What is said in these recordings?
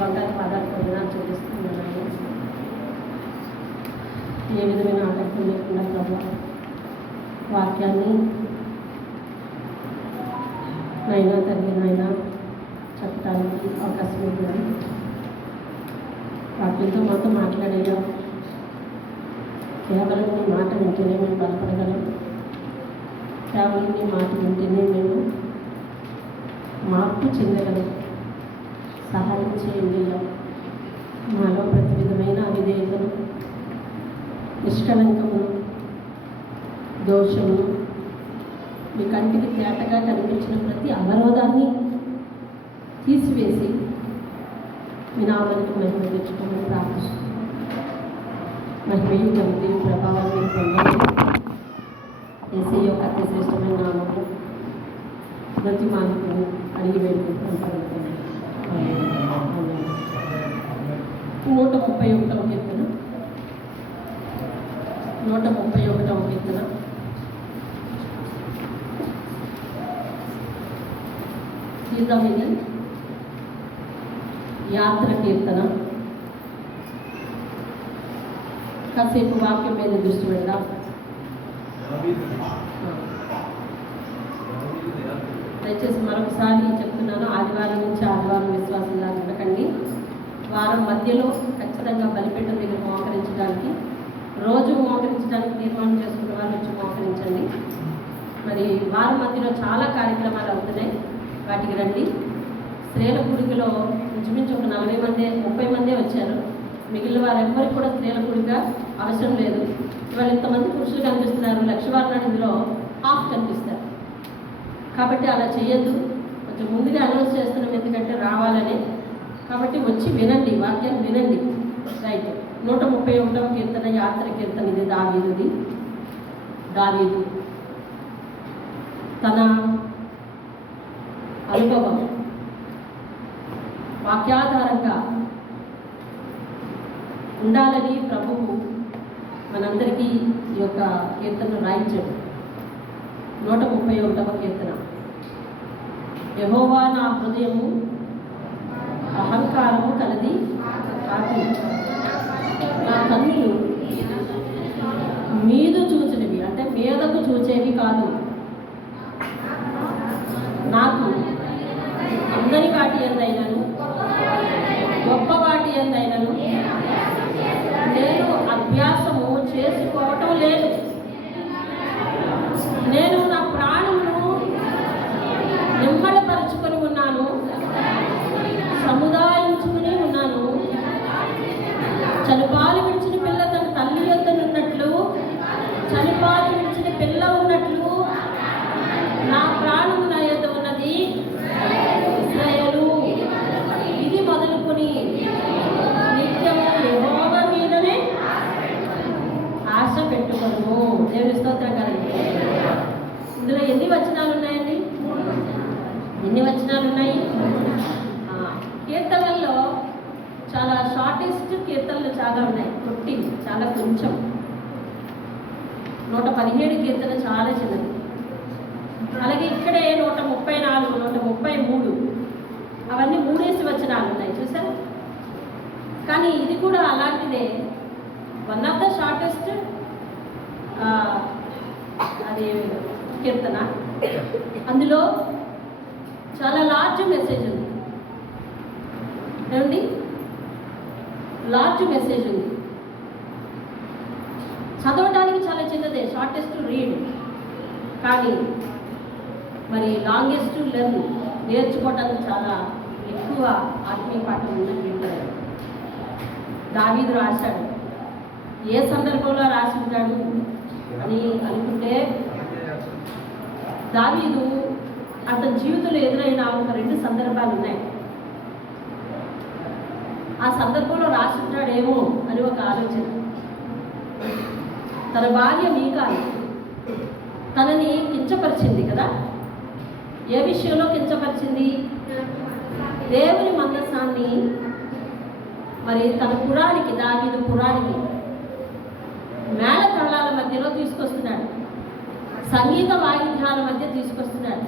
బంగారు పాదాలు పొందడానికి చూపిస్తున్నాను. ఏ విధమైన ఆటంకం లేకుండా ప్రభు వాక్యాన్ని నైనా తండ్రి నైనా చెప్పడానికి అవకాశం ఉంటుంది. వాక్యంతో మాతో మాట్లాడేలా కేవలం నీ మాట వింటేనే మేము బలపడగలం. కేవలం నీ మాట వింటేనే మేము మార్పు చెందగలం. సహాయం చేయండి. మాలో ప్రతి విధమైన అవిధేయతను, నిష్కలంకము, దోషము, మీ కంటికి తేటగా కనిపించిన ప్రతి అవరోధాన్ని తీసివేసి మీ నామానికి మహిమ తెచ్చుకోమని ప్రార్థిస్తున్నాను. మహిమయు గణితి ప్రభావాన్ని పొందాలి. ఏసీ యొక్క అతి శ్రేష్టమైన నామము ప్రతి మానవుని అడిగి వేడుకుంటున్నాను. 131వ కీర్తన 131వ కీర్తన తీద్దామిది యాత్ర కీర్తన. కాసేపు వాక్యం మీద దృష్టి పెడదాం. దయచేసి మరొకసారి చెప్తున్నాను, ఆదివారం నుంచి ఆదివారం విశ్వాసంగా ఉండకండి. వారం మధ్యలో ఖచ్చితంగా బలిపీఠం దగ్గర మోకరించడానికి, రోజు మోకరించడానికి తీర్మానం చేసుకున్న వారు వచ్చి మోకరించండి. మరి వారం మధ్యలో చాలా కార్యక్రమాలు అవుతున్నాయి, వాటికి రండి. స్త్రీల కూడికలో ఇంచుమించు ఒక 40 మంది 30 మందే వచ్చారు. మిగిలిన వారు ఎవ్వరికి కూడా స్త్రీల కూడిక అవసరం లేదు. ఇవాళ ఇంతమంది పురుషులు కనిపిస్తున్నారు, లక్షవారం నాడు ఇందులో హాఫ్ కనిపిస్తారు. కాబట్టి అలా చేయొద్దు. కొంచెం ముందుగా అనౌన్స్ చేస్తున్నాం, ఎందుకంటే రావాలని. కాబట్టి వచ్చి వినండి, వాక్యాన్ని వినండి. రైట్. 131వ కీర్తన యాత్ర కీర్తన. ఇది దావీదుది. దావీదు తన అనుభవం వాక్యాధారంగా ఉండాలని ప్రభువు మనందరికీ ఈ యొక్క కీర్తనను రాయించాడు. 131వ కీర్తన. యెహోవా నా హృదయము అహంకారము కలది కాదు, నా కన్నులు మీదు చూచినవి, అంటే మీదకు చూచేవి కాదు. నాకు అందరి వాటి ఎందైనను గొప్ప వాటి ఎందైనను నేను అభ్యాసము చేసుకోవటం లేదు. నేను నా ప్రాణమును నిమ్మళపరుచుకొని ఉన్నాను, సముదాయించుకుని ఉన్నాను. చనిపాలు విడిచిన పిల్ల తన తల్లి యొద్దనున్నట్లు, చనిపాలు విడిచిన పిల్ల ఉన్నట్లు నా ప్రాణము నా యొద్ద ఉన్నది. ఇశ్రాయేలు ఇది మొదలుకొని నిత్యము యెహోవా మీదనే ఆశ పెట్టుకొను. దేవుని స్తోత్రం కదండి. ఇందులో ఎన్ని వచనాలు ఉన్నాయండి? ఎన్ని వచనాలు ఉన్నాయి? కీర్తనల్లో చాలా షార్టెస్ట్ కీర్తనలు చాలా ఉన్నాయి, చాలా కొంచెం. 117 కీర్తన చాలా చిన్నది. అలాగే ఇక్కడే 134, 133 అవన్నీ 3 వచనాలు ఉన్నాయి, చూసారా? కానీ ఇది కూడా అలాంటిదే. వన్ ఆఫ్ ద షార్టెస్ట్ అది కీర్తన. అందులో చాలా లార్జ్ మెసేజ్ ఉంది. ఏమండి? లార్జ్ మెసేజ్ ఉంది. చదవడానికి చాలా చిన్నదే, షార్టెస్ట్ రీడ్, కానీ మరి లాంగెస్ట్ లెర్న్, నేర్చుకోవడానికి చాలా ఎక్కువ ఆత్మీయ పాఠం ఉన్న కీర్తన. దావీదు రాశాడు. ఏ సందర్భంలో రాసి ఉంటాడు అని అనుకుంటే, దావీదు అతని జీవితంలో ఎదురైన ఒక 2 సందర్భాలు ఉన్నాయి. ఆ సందర్భంలో రాసి ఉంటాడేమో అని ఒక ఆలోచన. తన భార్య మీకాలు తనని కించపరిచింది కదా. ఏ విషయంలో కించపరిచింది? దేవుని మందసాన్ని మరి తన పురానికి, దావీదు పురానికి మేళ తాళాల మధ్యలో తీసుకొస్తున్నాడు, సంగీత వాయిద్యాల మధ్య తీసుకొస్తున్నాడు.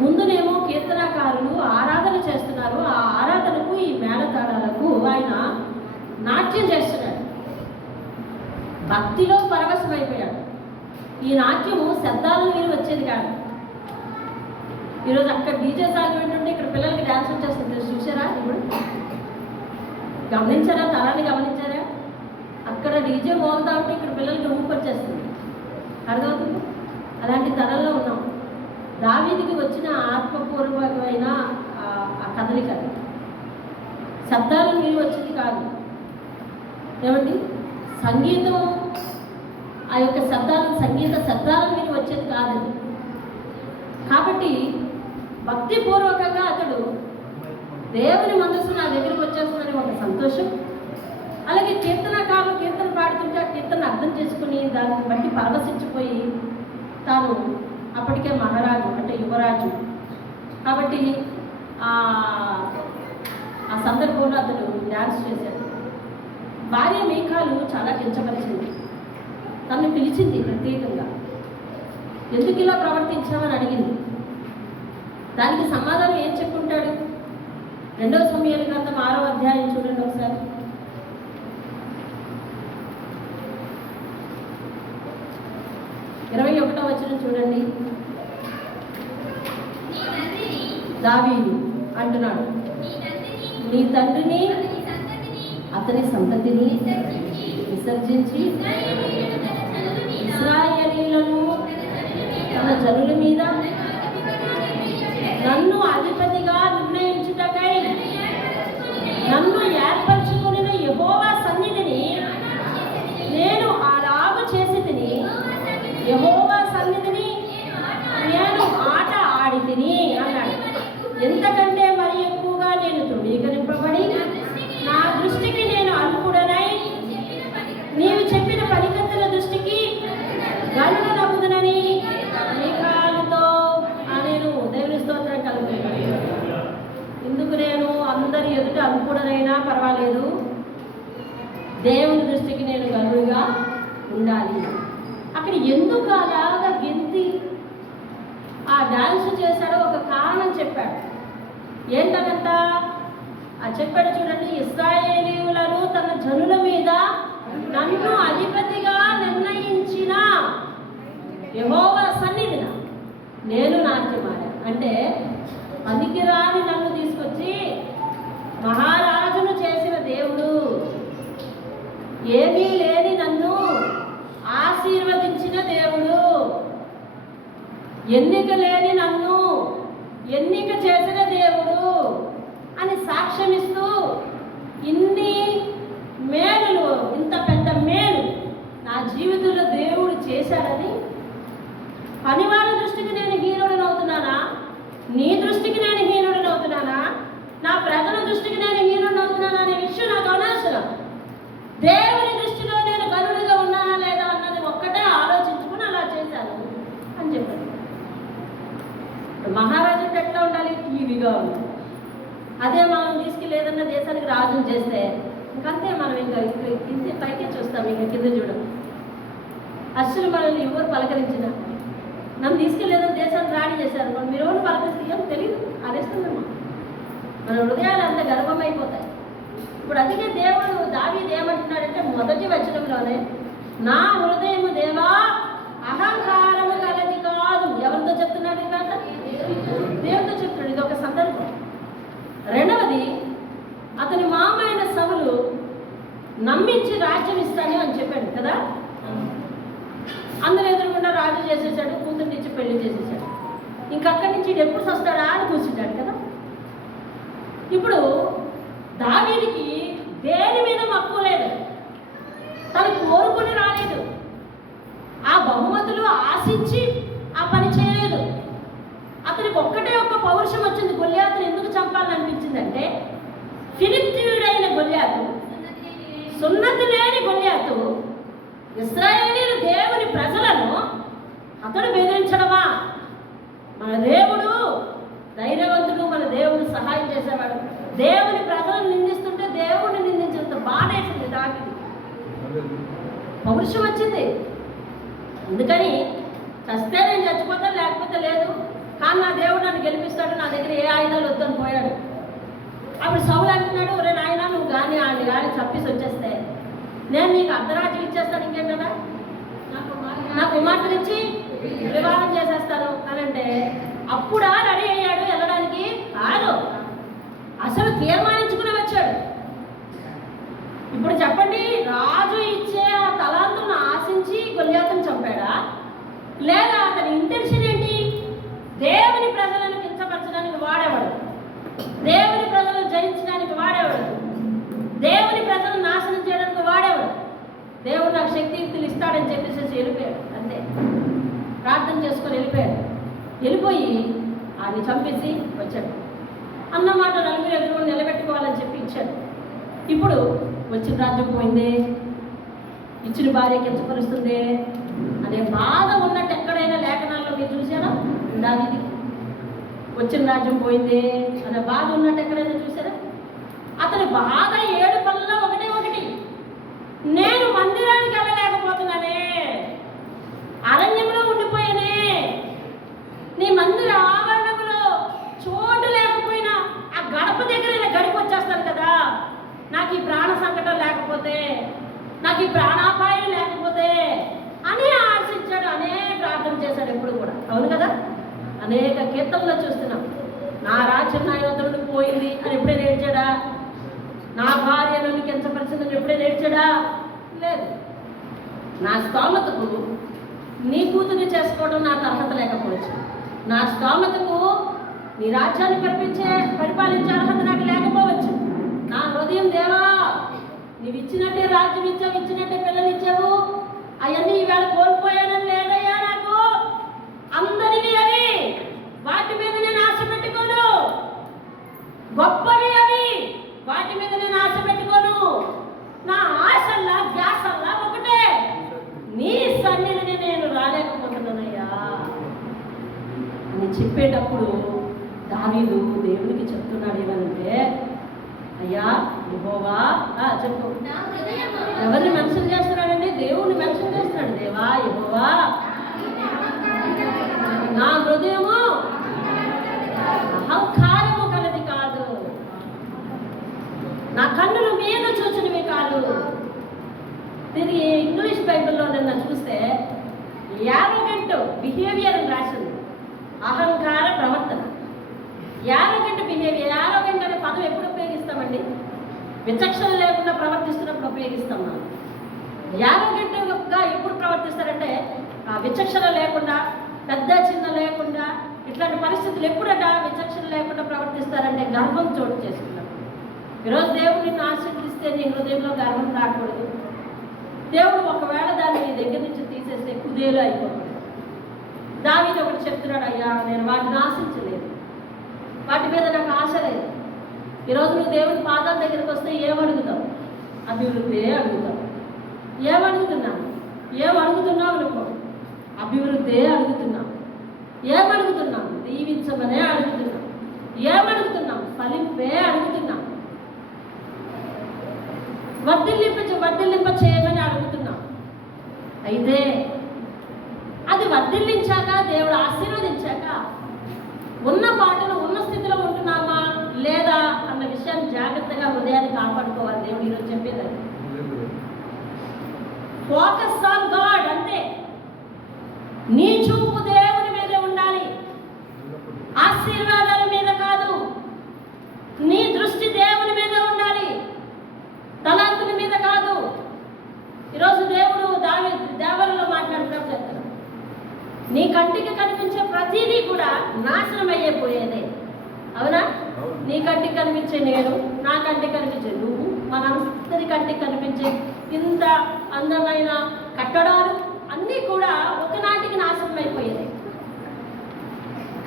ముందునేమో కీర్తనాకారులు ఆరాధన చేస్తున్నారు. ఆ ఆరాధనకు చేస్తున్నాడు, భక్తిలో పరవశమైపోయాడు. ఈ నాట్యము శబ్దాలను మీరు వచ్చేది కాదు. ఈరోజు అక్కడ డీజే సాంగ్ వింటుంటే ఇక్కడ పిల్లలకి డ్యాన్స్ వచ్చేస్తుంది, చూసారా? ఇప్పుడు గమనించారా? తరాన్ని గమనించారా? అక్కడ డీజే మోగుతా ఉంటే ఇక్కడ పిల్లలకి ఊపు వచ్చేస్తుంది. అర్థమవుతుంది? అలాంటి తరంలో ఉన్నాం. దావీదుకి వచ్చిన ఆత్మపూర్వకమైన ఆ కదలిక, శబ్దాలు మీరు వచ్చింది కాదు. ఏమండి? సంగీతం, ఆ యొక్క సంగీత శబ్దాలను మీరు వచ్చేది కాదు. కాబట్టి భక్తిపూర్వకంగా అతడు దేవుని మనసు నా దగ్గరికి వచ్చేస్తుందని ఒక సంతోషం, అలాగే కీర్తనకారులు కీర్తన పాడుతుంటే ఆ కీర్తన అర్థం చేసుకుని దాన్ని బట్టి పరవశించిపోయి తాను అప్పటికే మహారాజు అంటే యువరాజు కాబట్టి ఆ సందర్భంలో అతడు డ్యాన్స్ చేశాడు. భార్య మీకాలు చాలా కించపరిచింది, తనను పిలిచింది ప్రత్యేకంగా. ఎందుకు ఇలా ప్రవర్తించామని అడిగింది. దానికి సమాధానం ఏం చెప్పుకుంటాడు? 2వ సమూయేలు గ్రంథం 6వ అధ్యాయం చూడండి ఒకసారి. 21వ వచనం చూడండి. దావీదు అంటున్నాడు, నీ తండ్రిని అతని సంతతిని విసర్జించి ఇశ్రాయేలీయులను తన జనుల మీద నన్ను అధిపతిగా నిర్ణయించుటకై నన్ను ఏర్పరచుకుని యెహోవా సన్నిధిని నేను అలాగు చేసి తిని, యెహోవా సన్నిధిని నేను ఆట ఆడి తిని అన్నాడు. ఎంతకంటే మరి ఎక్కువగా నేను తృణీకరింపబడి నా దృష్టికి నేను అల్పుడనై నీవు చెప్పిన పనికత్తుల దృష్టికి గనుడు నమ్ముదునని మీకాలుతో నేను దేవుని స్తోత్రం కలుగుతున్నాను. ఇందుకు నేను అందరి ఎదుట అల్పుడనైనా పర్వాలేదు, దేవుని దృష్టికి నేను గనుడుగా ఉండాలి. అక్కడ ఎందుకు అలాగా గెంతి ఆ డాన్స్ చేశాడో ఒక కారణం చెప్పాడు. ఏంటనంట చెప్పాడు చూడండి. ఇశ్రాయేలీయులను తన జనుల మీద నన్ను అధిపతిగా నిర్ణయించిన యెహోవా సన్నిధిన నేను నాట్యమాడా. అంటే పనికిరాని నన్ను తీసుకొచ్చి మహారాజును చేసిన దేవుడు, ఏమీ లేని నన్ను ఆశీర్వదించిన దేవుడు, ఎన్నిక లేని నన్ను ఎన్నిక చేసిన దేవుడు అని సాక్ష్యమిస్తూ ఇన్ని మేలులు, ఇంత పెద్ద మేలు నా జీవితంలో దేవుడు చేశాడని, పనివాళ్ళ దృష్టికి నేను హీనుడని అవుతున్నానా? నీ దృష్టికి నేను హీనుడని అవుతున్నానా? నా ప్రజల దృష్టికి నేను హీనుడని అవుతున్నానా అనే విషయం నాకు అనవసరం. దేవుని దృష్టిలో నేను గనుడిగా ఉన్నానా లేదా అన్నది ఒక్కటే ఆలోచించుకుని అలా చేశాను అని చెప్పాడు. మహారాజు అంటే ఎట్లా ఉండాలి? టీవీగా ఉండాలి. అదే మనం తీసుకెళ్ళి ఏదన్నా దేశానికి రాజును చేస్తే ఇంకంతే, మనం ఇంకా కింద పైకే చూస్తాం, ఇంకా కింద చూడం. అసలు మనల్ని ఎవరు పలకరించిన, నన్ను తీసుకెళ్ళి ఏదైనా దేశానికి రాణి చేశారు, మనం మీరు ఎవరు పలకరిస్తాం తెలియదు, అరేస్తున్నాము. మన హృదయాలు అంత గర్వమైపోతాయి. ఇప్పుడు అందుకే దేవుడు దావీదు ఏమంటున్నాడంటే మొదటి వచనంలోనే, నా హృదయము దేవా అహంకారము గలది కాదు. ఎవరితో చెప్తున్నాడు? కాక దేవుడితో చెప్తున్నాడు. ఇది ఒక సందర్భం. రెండవది, అతని మామైన సౌలు నమ్మించి రాజ్యం ఇస్తాను అని చెప్పాడు కదా. అందరూ ఎదురుకుండా రాజు చేసేసాడు, కూతుర్నిచ్చి పెళ్లి చేసేసాడు. ఇంకక్కడి నుంచి ఎప్పుడు వస్తాడా అని కూర్చుంటాడు కదా. ఇప్పుడు దావీదుకి దేని మీద మక్కువ లేదు, తను కోరుకుని రాలేదు, ఆ బహుమతులు ఆశించి ఆ పని చేయలేదు. అతనికి ఒక్కటే ఒక్క పౌరుషం వచ్చింది. గొల్యాతును ఎందుకు చంపాలని అనిపించిందంటే, ఫిలిష్తీయుడైన గొల్యాతు, సున్నతి లేని గొల్యాతు, ఇశ్రాయేలీయుల దేవుని ప్రజలను అతడు బెదిరించడమా? మన దేవుడు ధైర్యవంతుడు, మన దేవుడు సహాయం చేసేవాడు. దేవుని ప్రజలను నిందిస్తుంటే దేవుడిని నిందించినంత బాధేసింది దావీదుకి. పౌరుషం వచ్చింది. అందుకని చస్తే నేను చచ్చిపోతాను, లేకపోతే లేదు, కానీ నా దేవుడు నన్ను గెలిపిస్తాడు, నా దగ్గర ఏ ఆయుధాలు వద్దని పోయాడు. అప్పుడు సౌలు అంటున్నాడు, ఒరే నాయన, నువ్వు కానీ ఆయన కానీ చంపేసి వచ్చేస్తే నేను నీకు అర్ధరాజ్యం ఇచ్చేస్తాను, ఇంకేం కదా, నా కుమార్తెనిచ్చి వివాహం చేసేస్తాను అని అంటే అప్పుడా రెడీ అయ్యాడు వెళ్ళడానికి? కాదు, అసలు తీర్మానించుకుని వచ్చాడు. ఇప్పుడు చెప్పండి, రాజు ఇచ్చే ఆ తలాంతులను ఆశించి గొల్యాతును చంపాడా, లేదా అతని ఇంటెన్షన్ ఏంటి? దేవుని ప్రజలను కించపరచడానికి వాడేవాడు, దేవుని ప్రజలను జయించడానికి వాడేవాడు, దేవుని ప్రజలను నాశనం చేయడానికి వాడేవాడు. దేవుడు నాకు శక్తియుక్తులు ఇస్తాడని చెప్పేసి వెళ్ళిపోయాడు, అంతే. ప్రార్థన చేసుకొని వెళ్ళిపోయాడు. వెళ్ళిపోయి ఆయన చంపేసి వచ్చాడు. అన్నమాట నలుగురు ఎదురు నిలబెట్టుకోవాలని చెప్పి ఇచ్చాడు. ఇప్పుడు వచ్చిన రాజ్యం పోయిందే, ఇచ్చిన భార్య కించపరుస్తుంది అనే బాధ ఉన్నట్టు ఎక్కడైనా లేఖనాల్లో మీరు చూసారా? దానిది వచ్చిన రాజ్యం పోయిందే అనే బాధ ఉన్నట్టు ఎక్కడైనా చూసారా? అతని బాధ 7 పనుల్లో ఒకటి, నేను మందిరానికి వెళ్ళలేకపోతున్నానే, అరణ్యంలో ఉండిపోయానే, నీ మందిర ఆవరణలో చోటు లేకపోయినా ఆ గడప దగ్గర ఇలా గడిపి వచ్చేస్తాను కదా, నాకు ఈ ప్రాణ సంకటం లేకపోతే, నాకు ఈ ప్రాణాపాయం లేకపోతే అని ఆశించాడు, అనేక ప్రార్థన చేశాడు ఎప్పుడు కూడా. అవును కదా, అనేక కీర్తనలో చూస్తున్నాం. నా రాజ్యం నా యోధుడు పోయింది అని ఎప్పుడే నేర్చాడా? నా భార్య నన్ను కించపరిచిందని ఎప్పుడే నేర్చాడా? లేదు. నా స్తోమతకు నీ కూతుర్ని చేసుకోవడం నాకు అర్హత లేకపోవచ్చు, నా స్తోమతకు నీ రాజ్యాన్ని పరిపాలించే అర్హత నాకు లేకపోవచ్చు. నా హృదయం, దేవా నీవు ఇచ్చినట్టే రాజ్యం ఇచ్చావు, ఇచ్చినట్టే పిల్లలు ఇచ్చావు, అవన్నీ ఈవేళ కోల్పోయానని లేదయ్యా నాకు. అందరివి అవి, వాటి మీద నేను ఆశ పెట్టుకోను. గొప్పవి అవి, వాటి మీద నేను ఆశ పెట్టుకోను. నా ఆశల్లా ధ్యాసల్లా ఒకటే, నీ సన్నిధిని నేను రాలేకపోతున్నానయ్యా అని చెప్పేటప్పుడు దావీదు దేవునికి చెప్తున్నాడు ఏమంటే, అయ్యా యెహోవా, చెప్పు. ఎవరిని మెన్షన్ చేస్తున్నాడండి? దేవుణ్ణి మెన్షన్ చేస్తున్నాడు. దేవా యెహోవా, నా హృదయము అహంకారము కలది కాదు, నా కన్నులు మీద చూచినవి కాదు. తిరిగి ఇంగ్లీష్ బైబిల్లో నిన్న చూస్తే యారోగెంట్ బిహేవియర్ అని రాసింది, అహంకార ప్రవర్తన. యారోగెంట్ బిహేవియర్, యారోగెంట్ అనే పదం ఎప్పుడు ఉపయోగిస్తామండి? విచక్షణ లేకుండా ప్రవర్తిస్తున్నప్పుడు ఉపయోగిస్తాం మనం. యారోగెంట్గా ఎప్పుడు ప్రవర్తిస్తారంటే విచక్షణ లేకుండా, పెద్ద చిన్న లేకుండా, ఇట్లాంటి పరిస్థితులు ఎప్పుడట విచక్షణ లేకుండా ప్రవర్తిస్తారంటే గర్వం చోటు చేసుకున్నప్పుడు. ఈరోజు దేవుడు నిన్ను ఆశీర్వదిస్తే నీ హృదయంలో గర్వం రాకూడదు. దేవుడు ఒకవేళ దాన్ని నీ దగ్గర నుంచి తీసేస్తే కుదేలు అయిపోతుంది. దావీదు ఒకటి చెప్తున్నాడు, అయ్యా నేను వాటిని ఆశించలేదు, వాటి మీద నాకు ఆశ లేదు. ఈరోజు నువ్వు దేవుని పాదాల దగ్గరికి వస్తే ఏమడుగుతావు? అభివృద్ధి అడుగుతావు. ఏమడుగుతున్నావు నువ్వు? అభివృద్ధి అడుగుతున్నావు. ఏమడుగుతున్నావు? దీవించమనే అడుగుతున్నావు. ఏమడుగుతున్నావు? ఫలింపే అడుగుతున్నావు. వర్ధిల్లింప చేయమని అడుగుతున్నావు. అయితే అది వర్ధిల్లించాక, దేవుడు ఆశీర్వదించాక ఉన్న పాటలు ఉన్న స్థితిలో ఉంటున్నామా లేదా అన్న విషయాన్ని జాగ్రత్తగా హృదయాన్ని కాపాడుకోవాలి. దేవుడు ఈరోజు చెప్పేది ఫోకస్ ఆన్ గాడ్, అంతే. నీ చూపు దేవుని మీదే ఉండాలి, ఆశీర్వాదాల మీద కాదు. నీ దృష్టి దేవుని మీద ఉండాలి, తలాంతుల మీద కాదు. ఈరోజు దేవుడు దేవరలో మాట్లాడుతున్నప్పుడు చెప్తాడు, నీ కంటికి కనిపించే ప్రతిదీ కూడా నాశనం అయ్యేపోయేదే. అవునా? నీ కంటికి కనిపించే నేను, నా కంటికి కనిపించే నువ్వు, మనందరి కంటికి కనిపించే ఇంత అందమైన కట్టడాలు అన్నీ కూడా ఒకనాటికి నాశనం అయిపోయేది.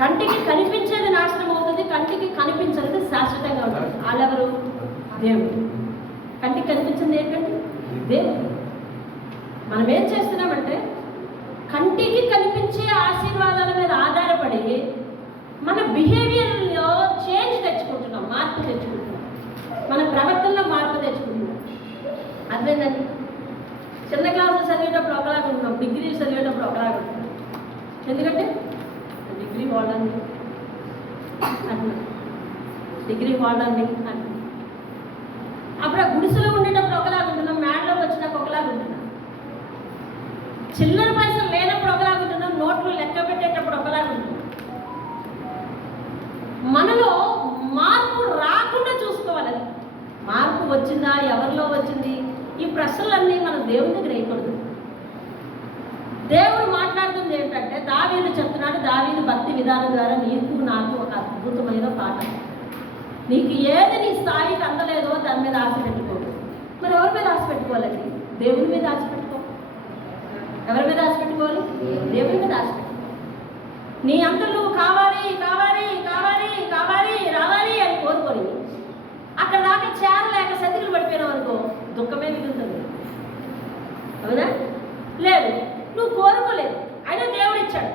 కంటికి కనిపించేది నాశనం అవుతుంది, కంటికి కనిపించేది శాశ్వతంగా ఉంటుంది. వాళ్ళెవరు? దేవుడు. కంటికి కనిపించింది ఏంటంటే దేవుడు. మనం ఏం చేస్తున్నామంటే కంటికి కనిపించే ఆశీర్వాదాల మీద ఆధారపడి మన బిహేవియర్లో చేంజ్ తెచ్చుకుంటున్నాం, మార్పు తెచ్చుకుంటున్నాం, మన ప్రవర్తనలో మార్పు తెచ్చుకుంటున్నాం. అర్థమైందండి? చిన్న క్లాసులు చదివేటప్పుడు ఒకలాగా ఉంటున్నాం, డిగ్రీ చదివేటప్పుడు ఒకలాగా ఉంటున్నాం. ఎందుకంటే డిగ్రీ వాళ్ళండి అంటున్నాం, డిగ్రీ వాళ్ళండి అంటున్నాం. అప్పుడు ఆ గుడిసెలో ఉండేటప్పుడు ఒకలాగా ఉంటున్నాం, మేడలో వచ్చినాక చిల్లర పైసలు లేనప్పుడు ఒకలాగుంటున్నాం, నోట్లు లెక్క పెట్టేటప్పుడు ఒకలాగుంటున్నాం. మనలో మార్పు రాకుండా చూసుకోవాలి. మార్పు వచ్చిందా, ఎవరిలో వచ్చింది, ఈ ప్రశ్నలన్నీ మనం దేవుని దగ్గర వేయకూడదు. దేవుడు మాట్లాడుతుంది ఏంటంటే, దావీదు చెప్తున్నాడు, దావీదు భక్తి విధానం ద్వారా నీకు నాకు ఒక అద్భుతమైన పాఠం. నీకు ఏది నీ స్థాయికి అందలేదో దాని మీద ఆశ పెట్టుకోదు. మరి ఎవరి మీద ఆశ పెట్టుకోవాలండి? దేవుని మీద ఆశ పెట్టుకో. ఎవరి మీద ఆశ పెట్టుకోవాలి? దేవుని మీద ఆశ పెట్టుకో. నీ అంతలు నువ్వు కావాలి కావాలి కావాలి కావాలి రావాలి అని కోరుకొని అక్కడ దాకా చేరలేక సతికిలు పడిపోయినావు అనుకో, దుఃఖమే మిగులుతుంది. అవునా? లేదు, నువ్వు కోరుకోలేదు, అయినా దేవుడు ఇచ్చాడు.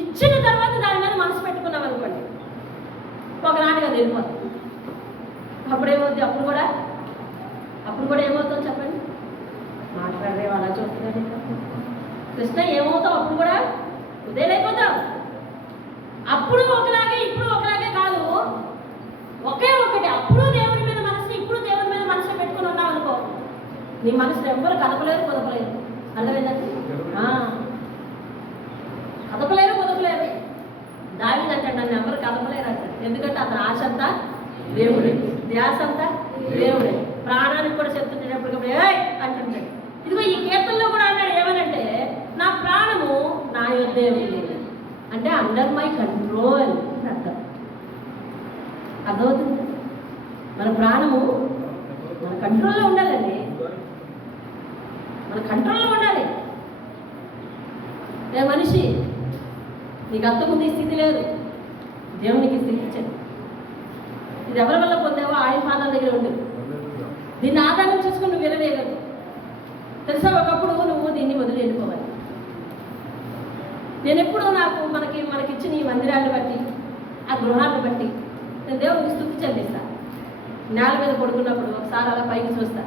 ఇచ్చిన తర్వాత దాని మీద మనసు పెట్టుకున్నావు అనుకోండి, ఒకనాటిగా వెళ్ళిపోతుంది. అప్పుడేమవుతుంది? అప్పుడు కూడా ఏమవుతుందో చెప్పండి. మాట్లాడే అలా చూస్తున్నాడు కృష్ణ, ఏమవుతావు? అప్పుడు కూడా ఉదయమైపోతావు. అప్పుడు ఒకలాగే ఇప్పుడు ఒకలాగే కాదు, ఒకే ఒకటి. అప్పుడు దేవుని మీద మనసు, ఇప్పుడు దేవుని మీద మనసు పెట్టుకుని ఉన్నావు అనుకో, నీ మనసులో ఎవ్వరు కదపలేరు కుదపలేరు. అర్థమైందండి? కదపలేరు కుదపలేరు. దావీదు అంటాడు, నన్ను ఎవరు కదపలేరు అంటాడు. ఎందుకంటే అతని ఆశ అంతా దేవుడే, ధ్యాస అంతా దేవుడే. ప్రాణానికి కూడా చెప్తుండేటప్పుడు ఏయ్ అంటుంటాడు. ఇదిగో ఈ కీర్తనలో కూడా అన్నాడు, ఏమనంటే నా ప్రాణము నా యొద్దే ఉంది అంటే అండర్ మై కంట్రోల్ అర్థం. అర్థమవుతుంది? మన ప్రాణము మన కంట్రోల్లో ఉండాలండి, మన కంట్రోల్లో ఉండాలి. ఏ మనిషి, నీకు అంతకుముందు ఈ స్థితి లేదు, దేవునికి స్థితి ఇచ్చాడు. ఇది ఎవరి వల్ల పొందావో ఆయన పాదాల దగ్గర ఉండదు. దీన్ని ఆధారం చేసుకుని నువ్వు వెళ్ళలేదు. తెలుసా, ఒకప్పుడు నువ్వు దీన్ని వదిలి వెళ్ళిపోవాలి. నేను ఎప్పుడూ మనకిచ్చిన ఈ మందిరాన్ని బట్టి, ఆ గృహాన్ని బట్టి నేను దేవుడికి స్తుతి చెల్లిస్తాను. నేల మీద పడుకున్నప్పుడు ఒకసారి అలా పైకి చూస్తా,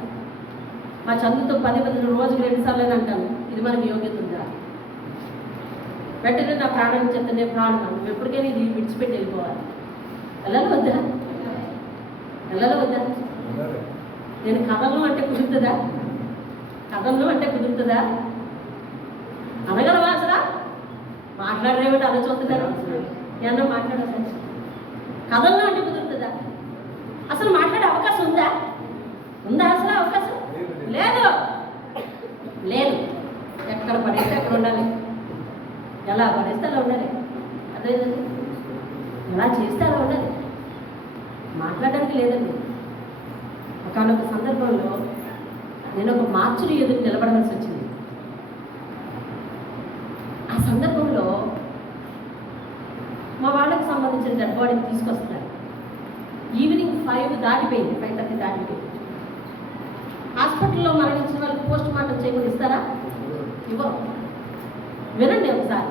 మా చదువుతో 10 రోజుకి 2 సార్లు అని అంటాను, ఇది మనకి యోగ్యత ఉందా? వెంటనే నా ప్రాణం చెప్తే ప్రాణం నువ్వు ఎప్పటికైనా ఇది విడిచిపెట్టి వెళ్ళిపోవాలి. వెళ్ళాలి వద్దా? వెళ్ళాలి వద్దా? నేను కథలను అంటే కుదురుతుందా? అనగలవా అసలు? మాట్లాడరేమిటి అలా చూస్తున్నారు? ఏమన్నా మాట్లాడాలి? కథల్లో అంటే కుదురుతుందా? అసలు మాట్లాడే అవకాశం ఉందా? అసలు అవకాశం లేదు. ఎక్కడ పడేస్తే అక్కడ ఉండాలి, ఎలా పడేస్తే అలా ఉండాలి. అదేంటండి, ఎలా చేస్తే అలా ఉండాలి. మాట్లాడడానికి లేదండి. ఒకనొక సందర్భంలో నేను ఒక మార్చురి ఎదురు నిలబడాల్సి వచ్చింది. ఆ సందర్భంలో మా వాళ్ళకి సంబంధించిన డెడ్ బాడీని తీసుకొస్తున్నారు. ఈవినింగ్ 5 దాటిపోయింది, 5:30 దాటిపోయింది. హాస్పిటల్లో మరణించిన వాళ్ళకి పోస్ట్ మార్టం చేయకుండా ఇస్తారా? ఇవ్వరు. వినండి ఒకసారి.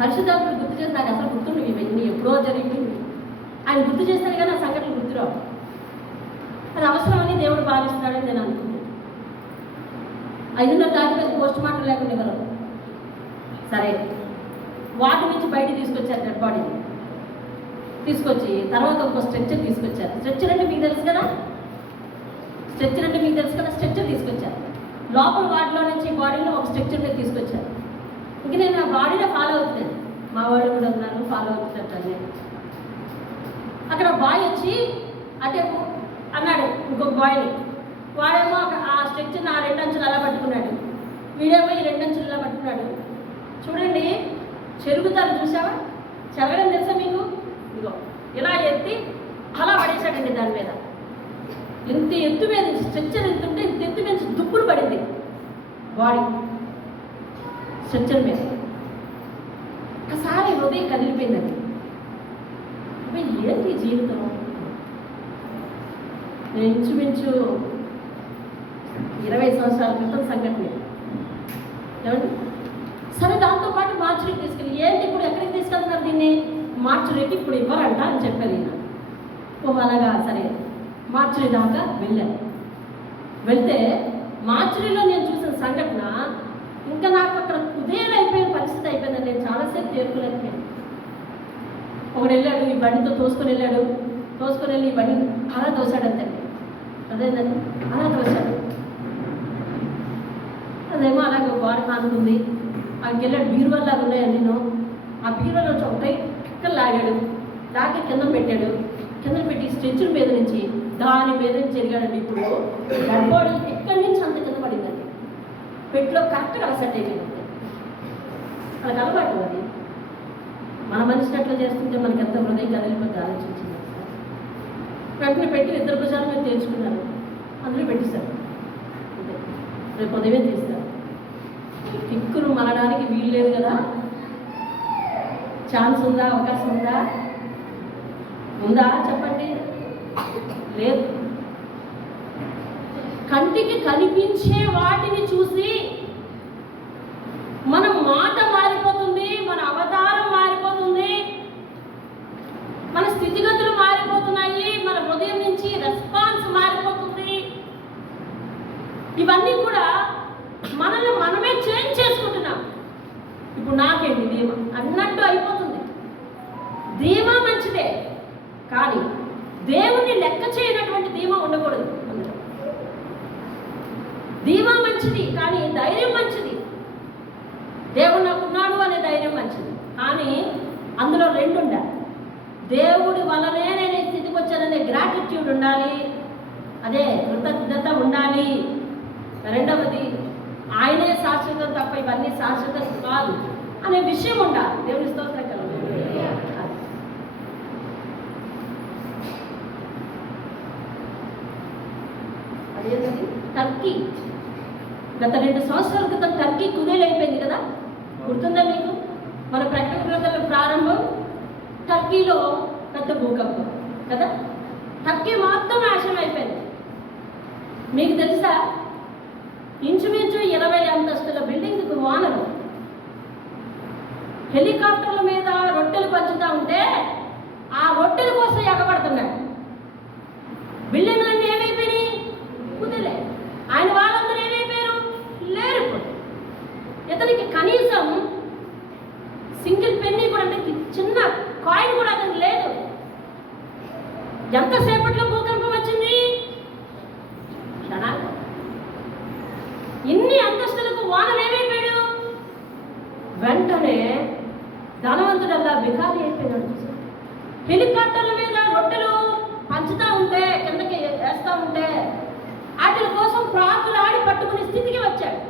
పరిశుద్ధాత్మలు గుర్తు చేసి, నాకు అసలు గుర్తుండి ఇవన్నీ ఎప్పుడో జరిగింది, ఆయన గుర్తు చేస్తాను కానీ ఆ సంఘటనలు గుర్తురావు. అది అవసరమని దేవుడు భావిస్తున్నాడని నేను అనుకుంటున్నాను. 5:30 దాటిపోయింది, పోస్ట్ మార్టం లేకుండా ఇవ్వరు. సరే, వాటి నుంచి బయట తీసుకొచ్చారు డెడ్ బాడీని. తీసుకొచ్చి తర్వాత ఒక స్ట్రెచ్చర్ తీసుకొచ్చారు. స్ట్రెచ్చర్ అంటే మీకు తెలుసు కదా, స్ట్రెచ్చర్ తీసుకొచ్చారు. లోపల వాటిలో నుంచి బాడీలో ఒక స్ట్రెచ్చర్ మీద తీసుకొచ్చారు. ఇంక నేను ఆ బాడీలో ఫాలో అవుతున్నాను, మా వాళ్ళు కూడా ఉన్నారు ఫాలో అవుతున్నట్టు. అక్కడ బాయ్ వచ్చి అంటే అన్నాడు ఇంకొక బాయ్ని, వాడేమో ఆ స్ట్రెచ్చర్ని ఆ 2 అంచులు అలా పట్టుకున్నాడు, వీడేమో ఈ 2 అంచులు ఇలా పట్టుకున్నాడు. చూడండి, చెరుగుతారు చూసావా? చెరగడం తెలుసా మీకు? ఇదిగో ఇలా ఎత్తి అలా పడేశాడండి దాని మీద. ఇంత ఎత్తు మీద స్ట్రెచ్చర్ ఎత్తుంటే ఇంత ఎత్తు మీద దుప్పులు పడింది బాడీ స్ట్రెచ్చర్ మీద. ఒకసారి హృదయం కదిలిపోయిందండి. ఏంటి జీవితం? నేను ఇంచుమించు 20 సంవత్సరాల క్రితం సంఘటన ఏమండి. సరే, దాంతోపాటు మార్చురీకి తీసుకెళ్ళి, ఏంటి ఇప్పుడు ఎక్కడికి తీసుకెళ్తున్నారు దీన్ని? మార్చురీకి ఇప్పుడు ఇవ్వరంట అని చెప్పారు ఈయన. అలాగా, సరే మార్చురీ దాకా వెళ్తే మార్చురీలో నేను చూసిన సంఘటన ఇంకా నాకు అక్కడ ఉదయం అయిపోయిన పరిస్థితి అయిపోయింది. నేను చాలాసేపు తేరుకోలేకపోయాను. ఒకడు వెళ్ళాడు, ఈ బండితో తోసుకొని వెళ్ళి ఈ బండి అలా తోసాడు అంతే. అదేంటండి, అలా తోసాడు. అదేమో అలాగే గోడ కానుకుంది. అక్కడికి వెళ్ళాడు, బీరువాల్లాగా ఉన్నాయండి. నేను ఆ బీరువాలో నుంచి ఒకటై ఇక్కడ లాగాడు, లాగి కింద పెట్టాడు. కింద పెట్టి స్ట్రెచ్చర్ మీద నుంచి దాని మీద నుంచి జరిగాడండి. ఇప్పుడు డెడ్ బాడీ ఎక్కడి నుంచి అంత కింద పడిందండి. పెట్టులో కరెక్ట్గా అలా సెట్ అయిపోయింది. వాళ్ళకి అలవాటు అది. మన మనిషిని అట్లా చేస్తుంటే మనకి ఎంత హృదయం కదిలిపోతే ఆలోచించింది. వెంటనే పెట్టి ఇద్దరు భుజాల మీద తేల్చుకున్నారు, అందులో పెట్టేశారు. రేపు ఉదయం తీస్తారు. కిక్కును మనడానికి వీలు లేదు కదా. ఛాన్స్ ఉందా, అవకాశం ఉందా? ఉందా చెప్పండి? లేదు. కంటికి కనిపించే వాటిని చూసి మన మాట మారిపోతుంది, మన అవతారం మారిపోతుంది, మన స్థితిగతులు మారిపోతున్నాయి, మన హృదయం నుంచి రెస్పాన్స్ మారిపోతుంది. ఇవన్నీ కూడా మనల్ని మనమే చేంజ్ చేసుకుంటున్నాం. ఇప్పుడు నాకేంటి ధీమా అన్నట్టు అయిపోతుంది. ధీమా మంచిదే, కానీ దేవుణ్ణి లెక్క చేయనటువంటి ధీమా ఉండకూడదు. ధీమా మంచిది, కానీ ధైర్యం మంచిది. దేవుడు నాకున్నాడు అనే ధైర్యం మంచిది, కానీ అందులో రెండు ఉండాలి. దేవుడి వలనే నేను ఈ స్థితికి వచ్చాననే గ్రాటిట్యూడ్ ఉండాలి, అదే కృతజ్ఞత ఉండాలి. రెండవది ఆయనే శాశ్వతం తప్ప ఇవన్నీ శాశ్వతం కాదు అనే విషయం ఉండాలి. దేవుని స్తోత్రం కలుగుతుంది. అదేంటది? టర్కీ గత 2 సంవత్సరాల క్రితం టర్కీ కుదేలైపోయింది కదా, గుర్తుందా మీకు? మన ప్రకటన గ్రంథంలో ప్రారంభం టర్కీలో పెద్ద భూకంపం కదా. టర్కీ మొత్తం నాశనం అయిపోయింది. మీకు తెలుసా, ఇంచుమించు 20 అంతస్తుల బిల్డింగ్కి వానలు, హెలికాప్టర్ల మీద రొట్టెలు పంచుతూ ఉంటే ఆ రొట్టెల కోసం ఎగబడుతున్నాడు. బిల్డింగ్లన్నీ ఏమైపోయినాయి? కుదిలే. ఆయన వాళ్ళందరూ ఏమైపోయారు? లేరు. ఇతనికి కనీసం సింగిల్ పెన్నీ కూడా, అంటే చిన్న కాయిన్ కూడా అతనికి లేదు. ఎంతసేపట్లో భూకంపం వచ్చింది? క్షణాలు. ఇన్ని అంతస్తులకు వానలు ఏమైపోయాడు? వెంటనే ధనవంతుడల్లా బికారి అయిపోయినాడు. హెలికాప్టర్ల మీద రొట్టెలు పంచుతూ ఉంటే, కిందకి వేస్తూ ఉంటే వాటి కోసం ప్రాకులాడి పట్టుకునే స్థితికి వచ్చాడు.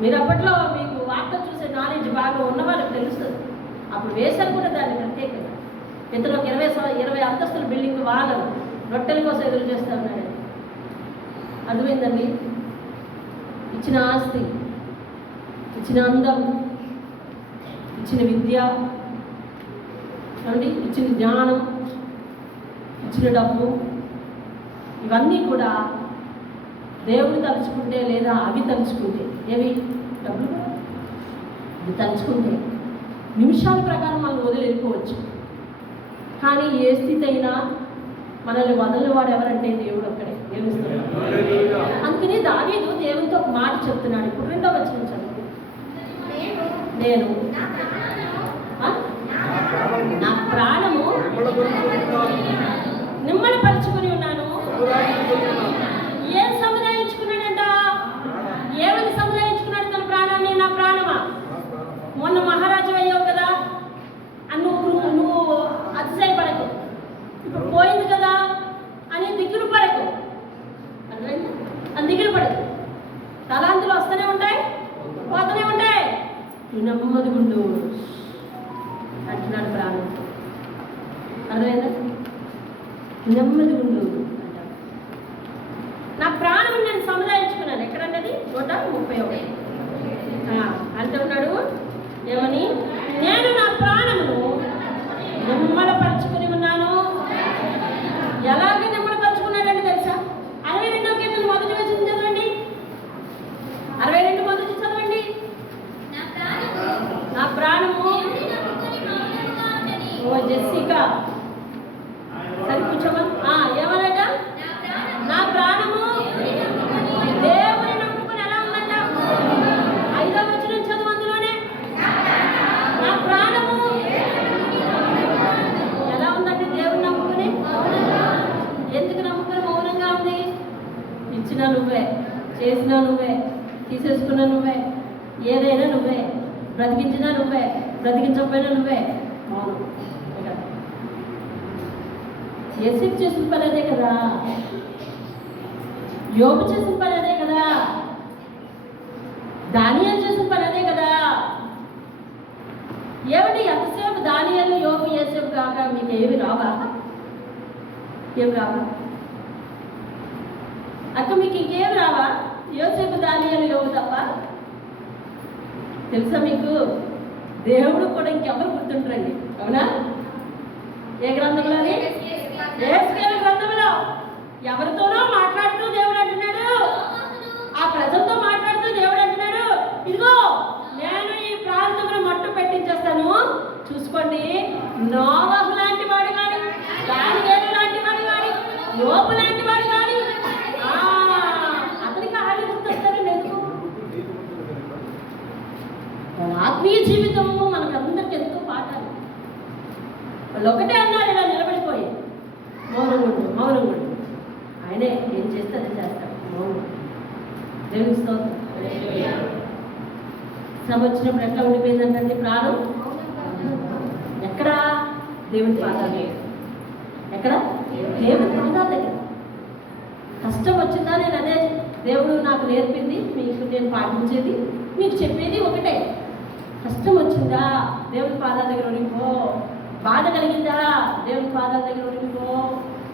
మీరు అప్పట్లో మీకు వార్త చూసే నాలెడ్జ్ బాగా ఉన్న వాళ్ళకి తెలుస్తుంది. అప్పుడు వేశారు కూడా దాన్ని ప్రత్యేకంగా. ఇతను ఒక 20 అంతస్తుల బిల్డింగ్ వానలు రొట్టెల కోసం ఎదురు చేస్తూ ఉన్నాడు. అర్థమైందండి? ఇచ్చిన ఆస్తి, ఇచ్చిన అందం, ఇచ్చిన విద్య, ఏమండి, ఇచ్చిన జ్ఞానం, ఇచ్చిన డబ్బు, ఇవన్నీ కూడా దేవుడు తలుచుకుంటే లేదా అవి తలుచుకుంటే, ఏవి డబ్బులు అవి తలుచుకుంటే నిమిషాల ప్రకారం మనం వదిలి వెళ్ళిపోవచ్చు. కానీ ఏ స్థితి అయినా మనల్ని వదలని వాడు ఎవరంటే దేవుడు ఒక్కడే. అందుకని దావీదు దేవునితో ఒక మాట చెప్తున్నాడు. ఇప్పుడు 2వ వచనం చదువు. నేను నా ప్రాణము నిమ్మలపరుచుకుని ఉన్నాను. ఏం సముదాయించుకున్నాడంట? ఏమని సముదాయించుకున్నాడు తన ప్రాణాన్ని? నా ప్రాణమా, మొన్న మహారాజు అయ్యావు కదా నువ్వు అతిశయపడకు, ఇప్పుడు పోయింది కదా అని దిగులు పడకు. అర్థమైందా? అని దిగులు పడకు. తలాంతులు వస్తూనే ఉంటాయి, పోతూనే ఉంటాయి. నెమ్మది గుండు అంటున్నాడు ప్రాణం. అర్థమైందా? నెమ్మది గుండు అంటాడు. నా ప్రాణం నేను సముదాయించుకున్నాను. ఎక్కడన్నది? 131 అంటే ఉన్నాడు ఏమని? నేను నా ప్రాణమును నిమ్మలపరుచుకుని ఉన్నాను. ఎలాగ నిమ్మలపరుచుకున్నాడని తెలుసా? 62వ కీర్తన మొదటి వచనం చదవండి. 62 మొదటి చదవండి. నా ప్రాణము ఓ జెస్సికా సరి కూర్చోమా. ఏమనగా నా ప్రాణము దేవుని నమ్ముకుని ఎలా ఉందంట? 5వ వచనం చదువు, అందులోనే నా ప్రాణము ఎలా ఉందంటే దేవుని నమ్ముకుని. ఎందుకు నమ్ముకుని మౌనంగా ఉంది? ఇచ్చిన నువ్వే, చేసిన నువ్వే, తీసేసుకున్నా నువ్వే, ఏదైనా నువ్వే, బ్రతికించినా నువ్వే, బ్రతికించకపోయినా నువ్వే. అవును, యేసేపు చేసిన పని అదే కదా, యోబు చేసిన పని అదే కదా, దానియేలు చేసిన పని అదే కదా. ఏమిటి ఎంతసేపు దానియేలు యోబు యేసేపు కాక మీకు ఏమి రావా? ఏం రావా అక్క? మీకు ఇంకేం రావా? యోసేపు దానియేలు యోబు తప్ప? తెలుసా మీకు? దేవుడు కూడా ఇంకెవరు గుర్తుంటారండి, అవునా? ఏ గ్రంథంలో? యేసేపు గ్రంథంలో ఎవరితోనో మాట్లాడుతూ దేవుడు అంటున్నాడు, ఆ ప్రజలతో మాట్లాడుతూ దేవుడు అంటున్నాడు, ఇదిగో నేను ఈ ప్రాంతంలో మట్టు పెట్టించేస్తాను, చూసుకోండి. నోవహు లాంటి వాడు కానీ, దానియేలు లాంటి వాడు కానీ, యోబు లాంటి వాడు కానీ అతనికి ఆళ్ళు గుర్తొస్తారండి. ఎందుకు? ఆత్మీయ జీవితము మనకందరికి ఎంతో పాఠాలు. వాళ్ళు ఒకటే అన్నారు, ఇలా నిలబడిపోయి మౌనముండు మౌనముండు, ఆయనే ఏం చేస్తే అది చేస్తాడు. మౌనం. దేవుని స్తోత్రం. శ్రమ వచ్చినప్పుడు ఎట్లా ఉండిపోయిందంటే ప్రాణం ఎక్కడ? దేవుని పాదాలు. ఎక్కడ? దేవుని పాదాల దగ్గర. కష్టం వచ్చిందా? నేను అదే దేవుడు నాకు నేర్పింది, మీకు నేను పాటించేది, మీకు చెప్పేది ఒకటే. కష్టం వచ్చిందా? దేవుని పాదాల దగ్గర ఉండిపో. బాధ కలిగిందా? దేవుని పాదాల దగ్గర ఉండిపో.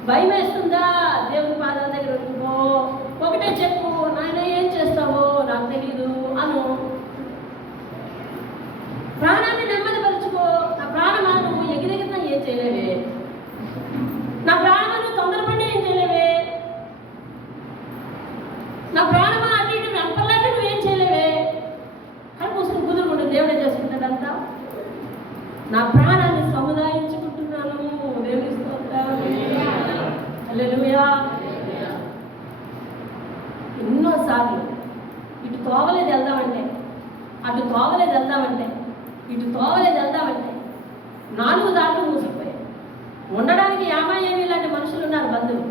భయం వేస్తుందా? దేవుని పాదాల దగ్గర ఉండిపో. ఒకటే చెప్పు, నాయన ఏం చేస్తావో నాకు తెలీదు అను. ప్రాణాన్ని నెమ్మదిపరుచుకో. నా ప్రాణమా నువ్వు ఎగిరెగిరినా ఏం చేయలేవే, నా ప్రాణమా నువ్వు తొందరపడి ఏం చేయలేవే, నా ప్రాణమా అటు ఇటు వెంపలాంటి నువ్వేం చేయలేవే. కానీ కూర్చొని కుదురుకుంటు దేవుడే చేసుకుంటాడంతా. నా ప్రాణాన్ని సముదాయించుకుంటున్నాను. దేవుని స్తోత్రం. హల్లెలూయా. ఎన్నోసార్లు ఇటు తోవలేదు వెళ్దామంటే, అటు తోవలేదు వెళ్దామంటే, ఇటు తోవలేదు వెళ్దామంటే 4 దారులు మూసిపోయాయి. ఉండడానికి యామాయేమి లాంటి మనుషులు ఉన్నారు, బంధువులు.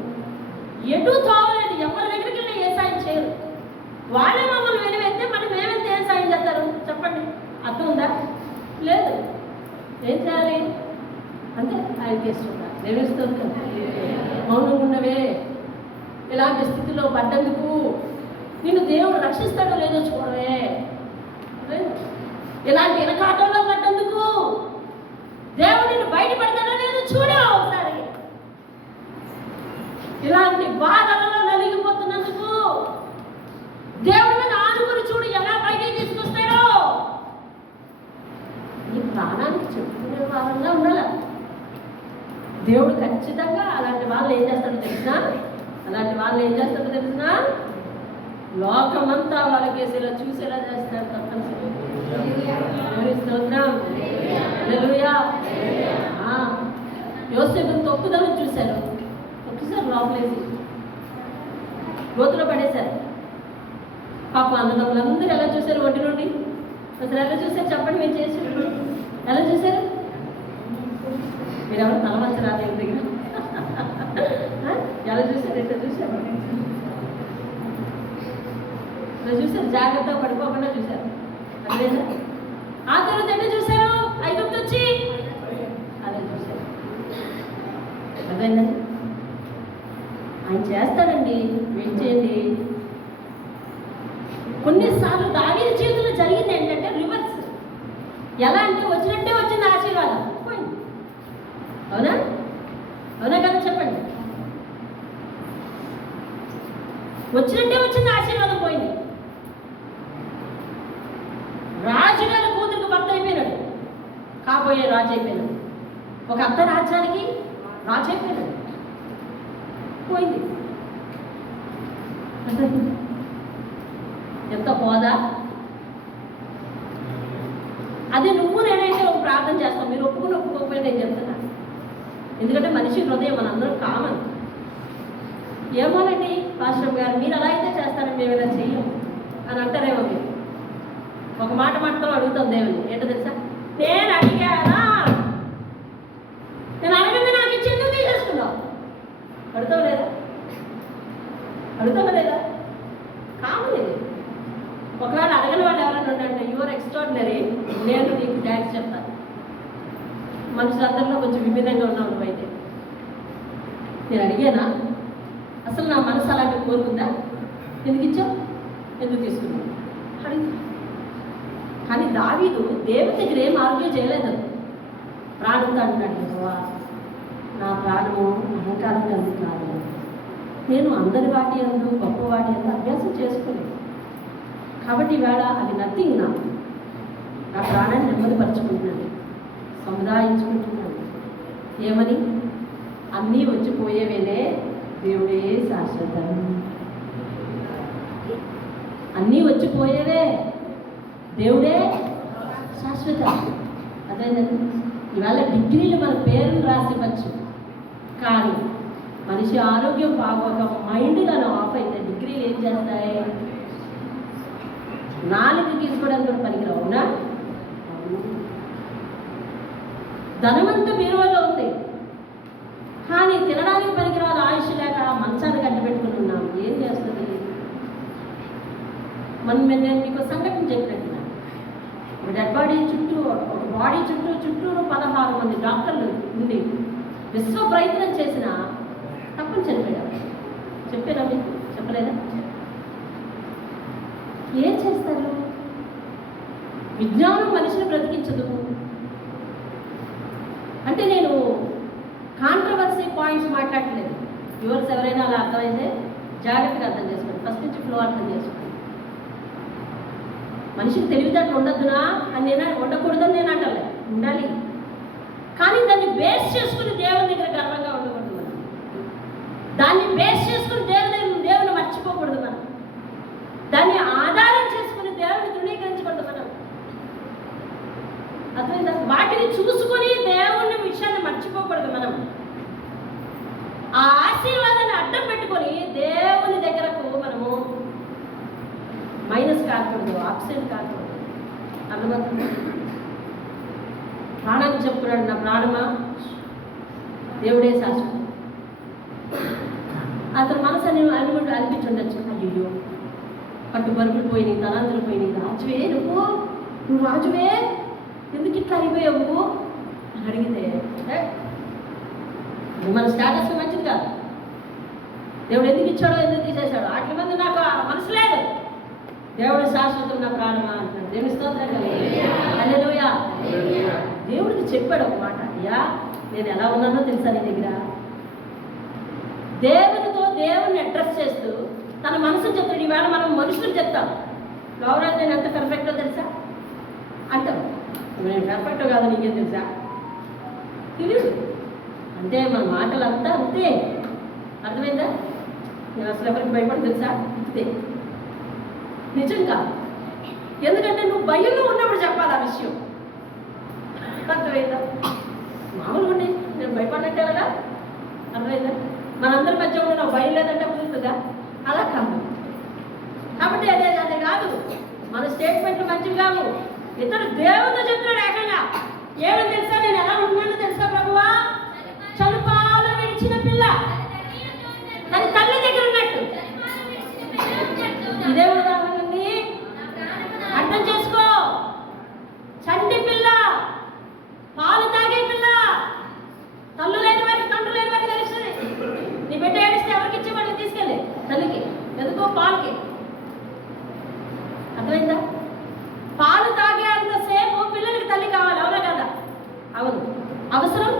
ఎటు తోవలేదు, ఎవరి దగ్గరికి వెళ్ళి ఏ సాయం చేయరు. వాళ్ళే మమ్మల్ని వెనువెత్తే మనం మేమైతే ఏ సాయం చేస్తారు చెప్పండి? అర్థం ఉందా? లేదు. ఏం చేయాలి? అంతే, ఆయన చేస్తున్నారు. దేవేస్తుంది మౌనం ఉన్నవే. ఇలాంటి స్థితిలో పడ్డందుకు నిన్ను దేవుడు రక్షిస్తాడో లేదో చూడవే. ఇలాంటి ఇనకాటంలో పడ్డందుకు దేవుడు నిన్ను బయటపడతాడో లేదో చూడే ఒకసారి. ఇలాంటి బాధలలో నలిగిపోతున్నందుకు దేవుడి మీద ఆనుకుని చూడు, ఎలా బయటికి తీసుకొస్తాడో. నీ ప్రాణానికి చెప్పుకునే వారంగా ఉండాలి. దేవుడు ఖచ్చితంగా అలాంటి వాళ్ళు ఏం చేస్తాడో తెలిసినా, అలాంటి వాళ్ళు ఏం చేస్తాడో తెలిసినా లోకమంతా వాళ్ళకేసేలా చూసేలా చేస్తాడు తప్పనిసరి. స్తోత్రం. హల్లెలూయా. యోసేపుని తొక్కుదలను చూశారు, ఒక్కసారి లోపలేసి గోతులో పడేశారు. పాపం అన్నదమ్ములందరూ ఎలా చూశారు? ఒంటి నుండి అసలు ఎలా చూశారు చెప్పండి? మీరు చేసి ఎలా చూశారు? మీరు ఎవరు తలవంచ రాలేదు దగ్గర ఎలా చూశారు? ఎట్లా చూశారు? ఇలా చూశారు, జాగ్రత్తగా పడిపోకుండా చూశారు. అదేనా? ఆ తర్వాత ఎట్లా చూశారు? ఐగుప్తు వచ్చి అదే చూశారు. అదేంటండి? ఆయన చేస్తాడండి, వెయిట్ చేయండి. కొన్నిసార్లు దావీదు జీవితంలో జరిగింది ఏంటంటే రివర్స్. ఎలా అంటే వచ్చినట్టే వచ్చింది ఆశీర్వాదం, పోయింది. అవునా? అవునా కదా చెప్పండి? వచ్చినట్టే వచ్చింది ఆశీర్వాదం, పోయింది. రాజుగారి కూతురికి భర్త అయిపోయినాడు, కాబోయే రాజు అయిపోయినాడు. ఒక అత్త రాజ్యానికి రాజు అయిపోయినాడు, పోయింది. ఎంత హోదా! అది నువ్వు నేనైతే ఒక ప్రార్థన చేస్తాం, మీరు ఒప్పుకోకపోయినా నేను చెప్తున్నా. ఎందుకంటే మనిషి హృదయం మనందరం కామన్. ఏమోనండి పాస్టర్ గారు, మీరు అలా అయితే చేస్తారని మేము ఇలా చెయ్యం అని అంటారేమో. మీరు ఒక మాట మాటతో అడుగుతాం దేవుని, ఏంటో తెలుసా? నేను అడిగానా? నేను అడగండి నాకు ఇచ్చి ఎందుకు తీసేసుకున్నావు? అడుగుతావు లేదా? అడుగుతావా లేదా? కామన్ ఇది. ఎవరైనా అంటే యువర్ ఎక్స్ట్రాడినరీ, నేను నీకు థ్యాంక్స్ చెప్తాను. మనుషులందరిలో కొంచెం విభిన్నంగా ఉన్నావు నువ్వైతే. నేను అడిగానా అసలు నా మనసు అలాంటి కోరుకుందా? ఎందుకు ఇచ్చావు, ఎందుకు తీసుకున్నావు అడిగి. కానీ దావీదు దేవుని దగ్గర ఏం ఆర్గ్యూ చేయలేదు. ప్రాణంతో అంటున్నాడు, యెహోవా నా ప్రాణము అహంకారం కలిగి కాదు, నేను అందరి వాటి అందు గొప్ప వాటి అందు అభ్యాసం చేసుకోలేదు కాబట్టి ఈవేళ అది నథింగ్. నా ప్రాణాన్ని నెమ్మదిపరుచుకుంటున్నాను, సముదాయించుకుంటున్నాను. ఏమని? అన్నీ వచ్చిపోయేవేలే, దేవుడే శాశ్వతం. అన్నీ వచ్చిపోయేవే, దేవుడే శాశ్వతం. అదేనండి, ఇవాళ డిగ్రీలు మన పేరును రాసివ్వచ్చు, కానీ మనిషి ఆరోగ్యం బాగోక మైండ్ కానీ ఆఫ్ అయితే డిగ్రీలు ఏం చేస్తాయి? 4 తీసుకోవడానికి కూడా పనికిరావు. అవునా? ధనవంత బీరువాలో ఉంది, కానీ తినడానికి పనికిరాదు. ఆయుష్ లేక మంచాన్ని కట్టబెట్టుకుని ఉన్నాం. ఏం చేస్తుంది? నేను మీకు సంఘటన చెప్పినట్టున్నా, ఒక డెడ్ బాడీ చుట్టూ, ఒక బాడీ చుట్టూ 16 మంది డాక్టర్లు ఉండి విశ్వ ప్రయత్నం చేసిన తప్పని చనిపోయాడు. చెప్పారా మీకు? చెప్పలేదా? ఏం చేస్తారు? విజ్ఞానం మనిషిని బ్రతికించదు. అంటే నేను కాంట్రవర్సీ పాయింట్స్ మాట్లాడలేదు. వ్యూవర్స్ ఎవరైనా అలా అర్థమైతే జాగ్రత్తగా అర్థం చేసుకోండి, ఫస్ట్ నుంచి ఫ్లో అర్థం చేసుకోండి. మనిషికి తెలివితేటలు ఉండద్దునా అని నేను ఉండకూడదని నేను అంటలే, ఉండాలి. కానీ దాన్ని బేస్ చేసుకుని దేవుని దగ్గర గర్వంగా ఉండకూడదు మనం. దాన్ని బేస్ చేసుకుని దేవుని మర్చిపోకూడదు మనం. దాన్ని ఆధారం చేసుకుని దేవుని తృణీకరించకూడదు మనం. అర్థమైందా? వాటిని చూసుకొని దేవుని విషయాన్ని మర్చిపోకూడదు మనం. ఆ ఆశీర్వాదాన్ని అడ్డం పెట్టుకొని దేవుని దగ్గరకు మనము మైనస్ కాకూడదు, ఆబ్సెంట్ కాకూడదు. అర్థమవుతుంది? ప్రాణాన్ని చెప్పుకున్నాడు, నా ప్రాణమా దేవుడే శాశ్వతం. అతను మనసు అనిపించుండొచ్చు, అయ్యో పట్టు బరుపులు పోయినాయి, తలాంతులు పోయినాయి, రాజువే నువ్వు రాజువే, ఎందుకు ఇట్లా అయిపోయావు అని అడిగితే మన స్టేటస్ మంచిది కాదు. దేవుడు ఎందుకు ఇచ్చాడో, ఎందుకు తీసేశాడో వాటి మంది నాకు మనసు లేదు. దేవుడు శాశ్వతం, నా ప్రాణమా అంటున్నాడు. దేవుని స్తోత్రం హల్లెలూయా. దేవుడికి చెప్పాడు ఒక మాట, అయ్యా నేను ఎలా ఉన్నానో తెలుసా నీ దగ్గర? దేవుని అడ్రస్ చేస్తూ తన మనసును చెప్తాడు. ఈవేళ మనం మనుషులు చెప్తాం, గౌరవ్ నేను ఎంత పర్ఫెక్టో తెలుసా అంటాం. నేను పర్ఫెక్టో కాదు నీకేం తెలుసా? తెలియదు. అంటే మన మాటలు అంతా అంతే. అర్థమైందా? నేను అసలు ఎవరికి భయపడి తెలుసా? అంతే. నిజంగా, ఎందుకంటే నువ్వు భయంలో ఉన్నప్పుడు చెప్పాలి ఆ విషయం. అర్థమైందా? మామూలుగా ఉండి నేను భయపడినట్టే కదా. అర్థమైందా? మనందరి మధ్య ఉండి నాకు భయం లేదంటే కుదురుతుందా? అలా కాదు. కాబట్టి అదే కాదు, మన స్టేట్మెంట్లు మంచివి కావు. ఇతడు దేవుడితో చెప్తున్నాడు ఏకంగా. ఏమని తెలుసా? నేను ఎలా ఉంటున్నానో తెలుసా ప్రభువా? చనుపాలు విడిచిన పిల్ల తన తల్లి దగ్గర ఉన్నట్టు. ఇదే ఉదాహరణండి, అర్థం చేసుకో. చంటి పిల్ల, పాలు తాగే పిల్ల, తల్లు లేని వారికి తండ్రి లేని వారికి తెలుస్తుంది. నీ బిడ్డ ఏడిస్తే ఎవరికి ఇచ్చే వాడికి తీసుకెళ్ళి తల్లికి, ఎందుకో పాలకి. అర్థమైందా? పాలు తాగే అంతసేపు పిల్లలకి తల్లి కావాలి, అవునా కదా? అవును. అవసరం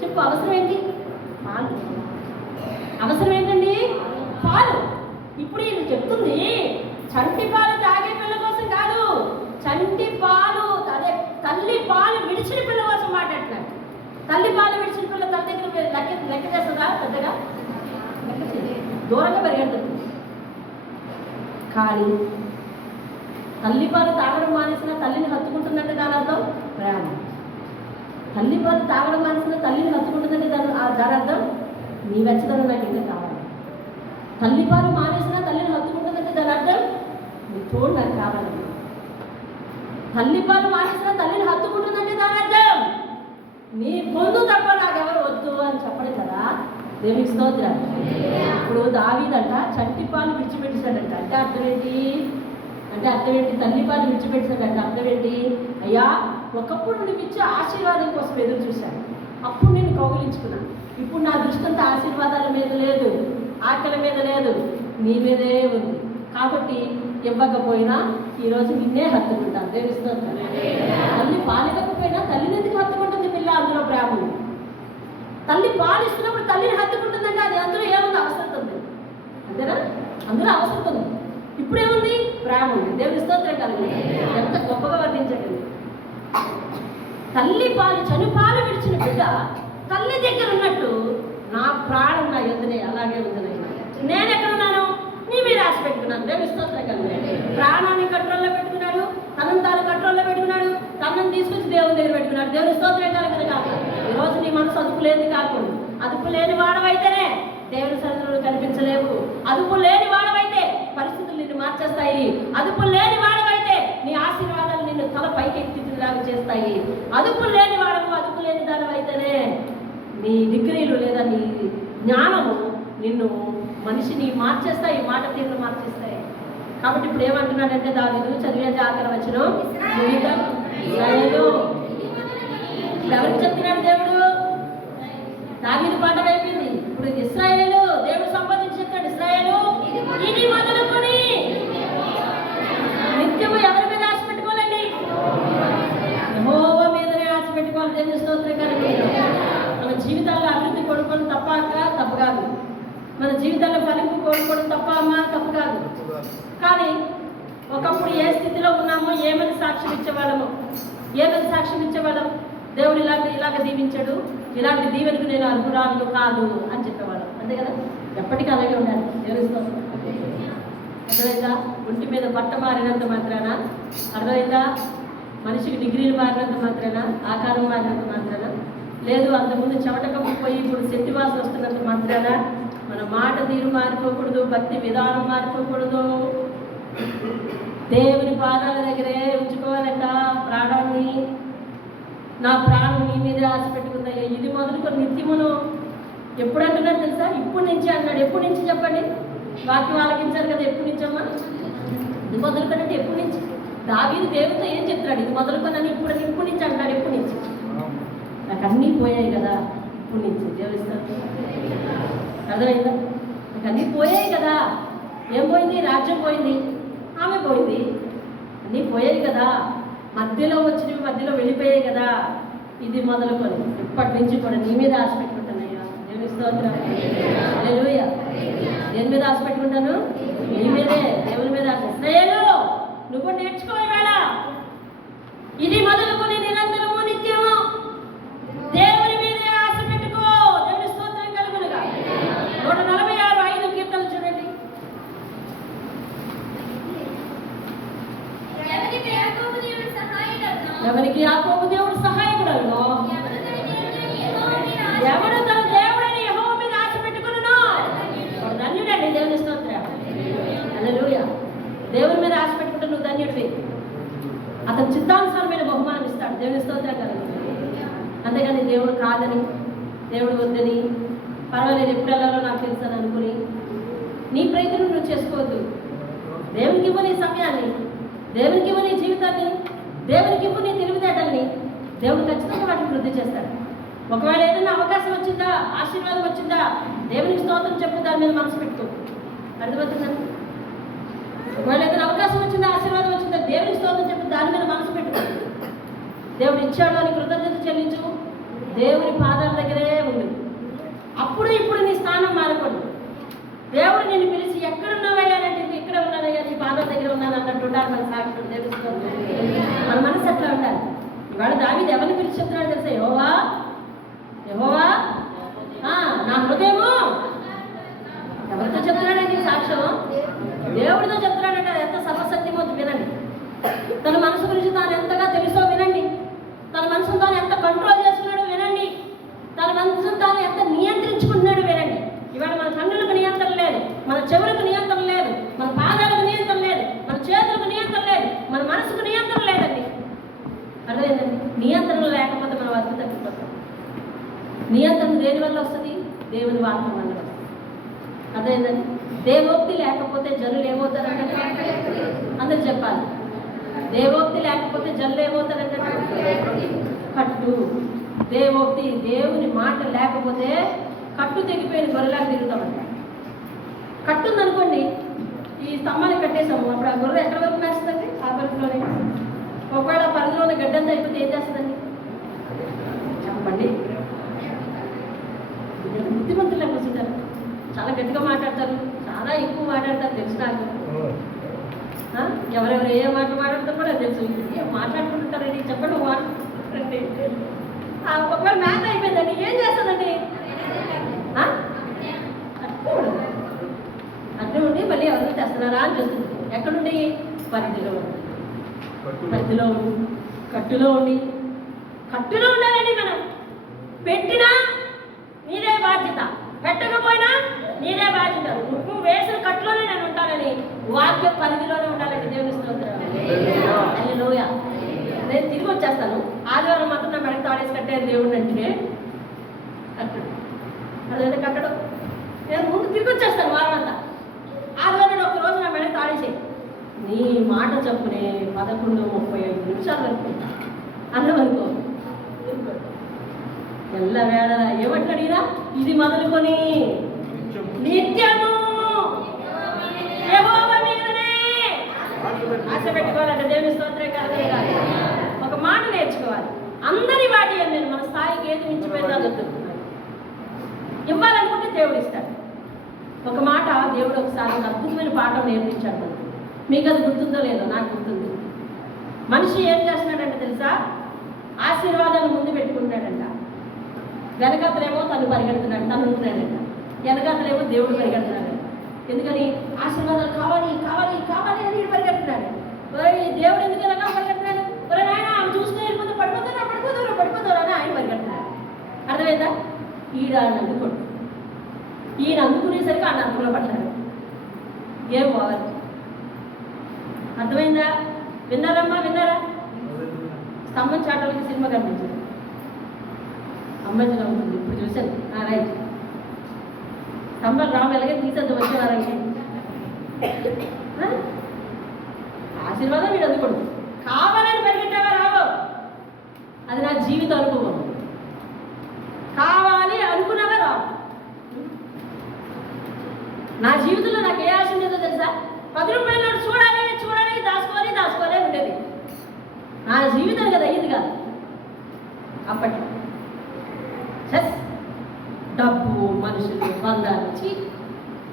చెప్పు, అవసరం ఏంటి? పాలు. అవసరం ఏంటండి? పాలు. ఇప్పుడు ఇది చెప్తుంది చంటి పాలు తాగే పిల్ల కోసం కాదు, చంటి పాలు అదే తల్లి పాలు విడిచిన పిల్ల కోసం మాట్లాడుతున్నాడు. తల్లి పాలు విడిచిన పిల్ల తల్లి దగ్గర లెక్క చేస్తుందా? పెద్దగా లెక్క చేయాలి, దూరంగా పరిగెడుతుంది. కానీ తల్లిపాలు తాగడం మానేసిన తల్లిని హత్తుకుంటుందంటే దాని అర్థం ప్రేమ. తల్లిపాలు తాగడం మానేసిన తల్లిని హత్తుకుంటుందంటే దాని అర్థం నీ వెచ్చదనం నాకు ఇంకా కావాలి. తల్లిపాలు మానేసిన తల్లిని హత్తుకుంటుందంటే దాని అర్థం నీ తోడు నాకు కావాలి. తల్లిపాలు మానేసిన తల్లిని హత్తుకుంటుందంటే దాని అర్థం నీ ముందు తప్ప నాకెవరు వద్దు అని చెప్పడం కదా. దేవునికి స్తోత్రం. ఇప్పుడు దావీదంట చంటి పాలు విడిచిపెట్టేశాడంట. అంటే అర్థం ఏంటి అంటే అర్థం ఏంటి? తల్లి పాలు విడిచిపెట్టాడంటే అర్థం ఏంటి? అయ్యా, ఒకప్పుడు నువ్వు ఇచ్చే ఆశీర్వాదం కోసం ఎదురు చూశాను, అప్పుడు నేను కౌగిలించుకున్నాను. ఇప్పుడు నా దృష్టి అంతా ఆశీర్వాదాల మీద లేదు, ఆకలి మీద లేదు, నీ మీదే ఉంది. కాబట్టి ఇవ్వకపోయినా ఈరోజు నిన్నే హత్తుకుంటాను. తెలుస్తుంది. తల్లి పాలివ్వకపోయినా తల్లిని ఎందుకు హత్తుకుంటుంది పిల్ల? అందులో ప్రేమ ఉంది. తల్లి పాలిస్తున్నప్పుడు తల్లిని హత్తుకుంటుందంటే అది అందులో ఏముంది? అవసరం ఉంది. అంతేనా? అందులో అవసరం ఉంది. ఇప్పుడేముంది? ప్రేమ ఉంది. దేవుని స్తోత్రం కలిగింది. ఎంత గొప్పగా వర్ణించగలిగింది. తల్లి పాలు చనుపాలు విడిచిన బిడ్డ తల్లి దగ్గర ఉన్నట్టు నా ప్రాణం నా ఎదురే అలాగే ఉంది. నేను ఎక్కడున్నాను? నీ మీద ఆశ పెట్టుకున్నాను. దేవుని స్తోత్రం కలిగింది. ప్రాణాన్ని కంట్రోల్లో పెట్టుకున్నాడు, తనను తాను కంట్రోల్లో పెట్టుకున్నాడు, తనను తీసుకొచ్చి దేవుని దగ్గర పెట్టుకున్నాడు. దేవుని స్తోత్రం కలిగింది. కాదు ఈరోజు నీ మనసు అదుపు లేని కాకుండా, అదుపు లేని వాడవైతేనే దేవుని సన్నిధిలో కనిపించలేవు. అదుపు లేని వాడవైతే పరిస్థితులు నిన్ను మార్చేస్తాయి. అదుపు లేని వాడవైతే నీ ఆశీర్వాదాలు నిన్ను తల పైకి ఎత్తిలాగా చేస్తాయి. అదుపు లేని వాడవు, అదుపు లేని దానివైతేనే నీ డిగ్రీలు లేదా నీ జ్ఞానము నిన్ను మనిషిని మార్చేస్తాయి, మాట తీరును మార్చేస్తాయి. కాబట్టి ఇప్పుడు ఏమంటున్నాడంటే దావీదు, చదివే ఆఖరి వచనం, ఎవరికి చెప్తున్నాడు దేవుడు? దావీదు పాట అయిపోయింది. ఇప్పుడు ఇశ్రాయేలు దేవుడు సంపాదించి చెప్తాడు. ఇశ్రాయేలు ఇది మొదలుకొని నిత్యము ఎవరి మీద ఆశ పెట్టుకోవాలండి? యెహోవా మీదనే ఆశ పెట్టుకోవాలి. దేవుని స్తోత్రం కలిగి మన జీవితాల్లో అభివృద్ధి కోరుకోవడం తప్పు కాదు. మన జీవితాల్లో ఫలింపు కోరుకోవడం తప్ప అమ్మా, తప్పు కాదు. కానీ ఒకప్పుడు ఏ స్థితిలో ఉన్నామో ఏమని సాక్ష్యం ఇచ్చేవాళ్ళం? దేవుడు ఇలాగ దీవించాడు, ఇలాంటి దీవెనకు నేను అర్హురాలు కాదు అని చెప్పేవాళ్ళం. అంతే కదా? ఎప్పటికీ అలాగే ఉండాలి. తెలుస్తాం. అర్థమైందా? ఒంటి మీద బట్ట మారినంత మాత్రాన, అర్థమైందా? మనిషికి డిగ్రీలు మారినంత మాత్రాన, ఆకారం మారినంత మాత్రాన, లేదు అంతకుముందు చెమటకమ్మ పోయి ఇప్పుడు శక్తి వాసన వస్తున్నంత మాత్రాన మన మాట తీరు మారిపోకూడదు, భక్తి విధానం మారిపోకూడదు. దేవుని పాదాల దగ్గరే ఉంచుకోవాలంట ప్రాణాన్ని. నా ప్రాణం నీ మీదే ఆశ పెట్టుకుందయ్యా. ఇది మొదలుకొని నిత్యమును ఎప్పుడు అంటున్నాడు తెలుసా? ఇప్పుడు నుంచి అన్నాడు. ఎప్పటి నుంచి చెప్పండి? వాక్యం ఆలకించారు కదా. ఎప్పటి నుంచమ్మా? ఇది మొదలుకొనంటే ఎప్పటి నుంచి? దావీదు దేవుడితో ఏం చెప్తాడు? ఇది మొదలుకొనని ఇప్పుడు నుంచి అంటాడు. ఎప్పటి నుంచి? నాకు అన్నీ పోయాయి కదా, ఇప్పుడు నుంచి దేవుడిస్తారు. అర్థమైందా? నాకు అన్నీ పోయాయి కదా. ఏం పోయింది? రాజ్యం పోయింది, ఆమె పోయింది, అన్నీ పోయాయి కదా. మధ్యలో వచ్చినవి మధ్యలో వెళ్ళిపోయాయి కదా. ఇది మొదలుకొని ఇప్పటి నుంచి కూడా నీ మీద ఆశ పెట్టుకుంటానయ్యా. దేవుని స్తోత్రం. హల్లెలూయా. దేని మీద ఆశ పెట్టుకుంటాను? నీ మీదే, దేవుని మీద ఆశ. ఇశ్రాయేలు నువ్వు నేర్చుకో ఇవాళ. ఇది మొదలుకొని నిరంతరము నిత్యము దేవుని మీదే ఆశ పెట్టుకో. దేవుని స్తోత్రం కలుగునుగా. 146:5 కీర్తనలు చూడండి. ఎవరికి యాకోబు దేవుడు సహాయకుడను, ఎవడు తన దేవుడని యెహోవా మీద ఆశ పెట్టుకును వాడు ధన్యుడండి. దేవుని స్తోత్రం. హల్లెలూయా. దేవుని మీద ఆశ పెట్టుకుంటే నువ్వు ధన్యుడివి. అతను చిత్తానుసారమైన బహుమానం ఇస్తాడు. దేవుని స్తోత్రం కదా. అంతేగాని దేవుడు కాదని, దేవుడు వద్దని, పర్వాలేదు ఎప్పుడు వెళ్ళాలో నాకు తెలుసు అని అనుకుని నీ ప్రయత్నం నువ్వు చేసుకోవద్దు. దేవునికి ఇవ్వు నీ సమయాన్ని, దేవునికి ఇవ్వు నీ జీవితాన్ని, దేవునికి ఇవ్వు నీ తెలివితేటల్ని. దేవుడు ఖచ్చితంగా వాటిని వృద్ధి చేస్తాడు. ఒకవేళ ఏదైనా అవకాశం వచ్చిందా, ఆశీర్వాదం వచ్చిందా, దేవునికి స్తోత్రం చెప్పు, దాని మీద మనసు పెట్టుకో. అర్థమవుతుందండి? ఒకవేళ ఏదైనా అవకాశం వచ్చిందా, ఆశీర్వాదం వచ్చిందా, దేవునికి స్తోత్రం చెప్పు, దాని మీద మనసు పెట్టుకో. దేవుడు ఇచ్చాడు అని కృతజ్ఞత చెల్లించు. దేవుని పాదాల దగ్గరే ఉంది. అప్పుడు ఇప్పుడు నీ స్థానం మారకూడదు. దేవుడు నేను పిలిచి ఎక్కడున్నావయ్యానంటే ఇక్కడ ఉన్నానయ్యా, నీ పాదాల దగ్గర ఉన్నాను అన్నట్టు ఉండాలి మన సాక్షులు. దేవుడు మన మనసు అట్లా ఉండాలి. ఇవాళ దావీదు ఎవరిని పిలిచి చెప్తున్నాడు తెలుసా? యెహోవా, యెహోవా నా హృదయము. ఎవరితో చెప్తున్నాడండి సాక్ష్యం? దేవుడితో చెప్తున్నాడంటే అది ఎంత సర్వసత్యమో వినండి. తన మనసు గురించి తాను ఎంతగా తెలుసో వినండి. తన మనసును తాను ఎంత కంట్రోల్ చేస్తున్నాడో వినండి. తన మనసును తాను ఎంత నియంత్రించుకుంటున్నాడో వినండి. ఇవాళ మన కన్నులకు నియంత్రణ లేదు, మన చెవులకు నియంత్రణ లేదు, మన పాదాలకు నియంత్రణ లేదు, మన చేతులకు నియంత్రణ లేదు, మన మనసుకు నియంత్రణ లేదండి. అర్థమైందండి? నియంత్రణ లేకపోతే మనం అర్థం తగ్గిపోతాం. నియంత్రణ దేని వల్ల వస్తుంది? దేవుని వాక్యం వల్ల వస్తుంది. అదేంటండి, దేవోక్తి లేకపోతే జనులు ఏమవుతారంటే అందరు చెప్పాలి. దేవోక్తి లేకపోతే జనులు ఏమవుతారంటే కట్టు. దేవోక్తి, దేవుని మాట లేకపోతే కట్టు తెగిపోయిన గొర్రెలాగా తిరుగుతామంట. కట్టు ఉందనుకోండి, ఈ స్తంభాన్ని కట్టేసాము, అప్పుడు ఆ గొర్రె ఎక్కడ వరకు మేస్తుందండి? ఆ పరిధిలోనే. ఒకవేళ పరిధిలో ఉన్న గడ్డంతా అయిపోతే ఏం చేస్తుందండి చెప్పండి? బుద్ధిమంతులు కూర్చుంటారు, చాలా గట్టిగా మాట్లాడతారు, చాలా ఎక్కువ మాట్లాడతారు తెలుసు నాకు. ఎవరెవరు ఏ మాటలు మాట్లాడతారు కూడా తెలుసు. ఏం మాట్లాడుకుంటుంటారండి చెప్పండి. మాట్లాడుతుంటే ఒకవేళ మ్యాథ్ అయిపోయిందండి ఏం చేస్తుందండి? అట్లా ఉండి మళ్ళీ ఎవరు తెస్తున్నారా అని చూస్తుంది. ఎక్కడుండి? పరిధిలో ఉండి, పరిధిలో ఉండి, కట్టులో ఉండి. కట్టులో ఉండాలండి. మనం పెట్టినా నీదే బాధ్యత, పెట్టకపోయినా నీదే బాధ్యత. నువ్వు వేసిన కట్టులోనే నేను ఉంటానని వాక్య పరిధిలోనే ఉండాలండి. దేవుని స్తోత్రం. హల్లెలూయా. నేను తిరిగి వచ్చేస్తాను. ఆదివారం మాత్రం నా మెడకు తాడేసి కట్టాను దేవుడిని అంటే కట్టడు. అదేంటే కట్టడం. నేను ముందు తిరిగి వచ్చేస్తాను వారం అంతా. ఆదివారం ఒక్కరోజు నా మెడకు తాడేసి నీ మాట చెప్పునే 11:35 నిమిషాలు వరకు అన్నవనుకో ఎల్ల వేళ ఏమంటే అడిగినా ఇది మొదలుకొని నిత్యము యెహోవా మీదనే ఆశ పెట్టుకోవాలంటే దేవుని స్తోత్రం కలగాలి. ఒక మాట నేర్చుకోవాలి. అందరి వాటి నేను మన స్థాయికి ఏది మించిపోయిందో చెప్తున్నాను. ఇవ్వాలనుకుంటే దేవుడు ఇస్తాడు. ఒక మాట దేవుడు ఒకసారి ఒక అద్భుతమైన పాఠం నేర్పించాడు మనకు. మీకు అది గుర్తుందో లేదో, నాకు గుర్తుంది. మనిషి ఏం చేస్తున్నాడంటే తెలుసా? ఆశీర్వాదాలు ముందు పెట్టుకుంటాడంట, వెనకాతలేమో తను పరిగెడుతున్నాడు, తను ఉంటున్నాడంట. వెనకాతలేమో దేవుడు పరిగెడుతున్నాడు. ఎందుకని? ఆశీర్వాదాలు కావాలి కావాలి కావాలి అని పరిగెడుతున్నాడు. దేవుడు ఎందుకు ఎలా పరిగెడుతున్నాడు? నాయన ఆమె చూసుకుని వెళ్ళిపోతే పడిపోతారా పడిపోతారా పడిపోతారా అని ఆయన పరిగెడుతున్నాడు. అర్థమైందా? ఈడ అందుకోడు. ఈయన అందుకునేసరికి ఆయన అందులో పడ్డాడు. ఏం పోవాలి. అర్థమైందా? విన్నారమ్మా? విన్నారా? స్తంభం చాటలకి సినిమా కనిపించింది, అమ్మాయిలో ఉంటుంది. ఇప్పుడు చూశాను. రైట్. స్తంభం రాము ఎలాగే తీసేద్దాం వచ్చేవారండి. ఆశీర్వాదం వీడు అందుకోండి. కావాలని పరిగెట్టావా రావు, అది నా జీవిత అనుభవం. కావాలి అనుకున్నావా రావు. నా జీవితంలో నాకు ఏ ఆశ ఉండేదో తెలుసా? 10 రూపాయలు చూడాలి చూడాలి దాచుకోవాలి దాచుకోవాలి ఉండేది. నా జీవితం కదా అయ్యింది కాదు అప్పట్లో. డబ్బు, మనుషులు, బంధాలు,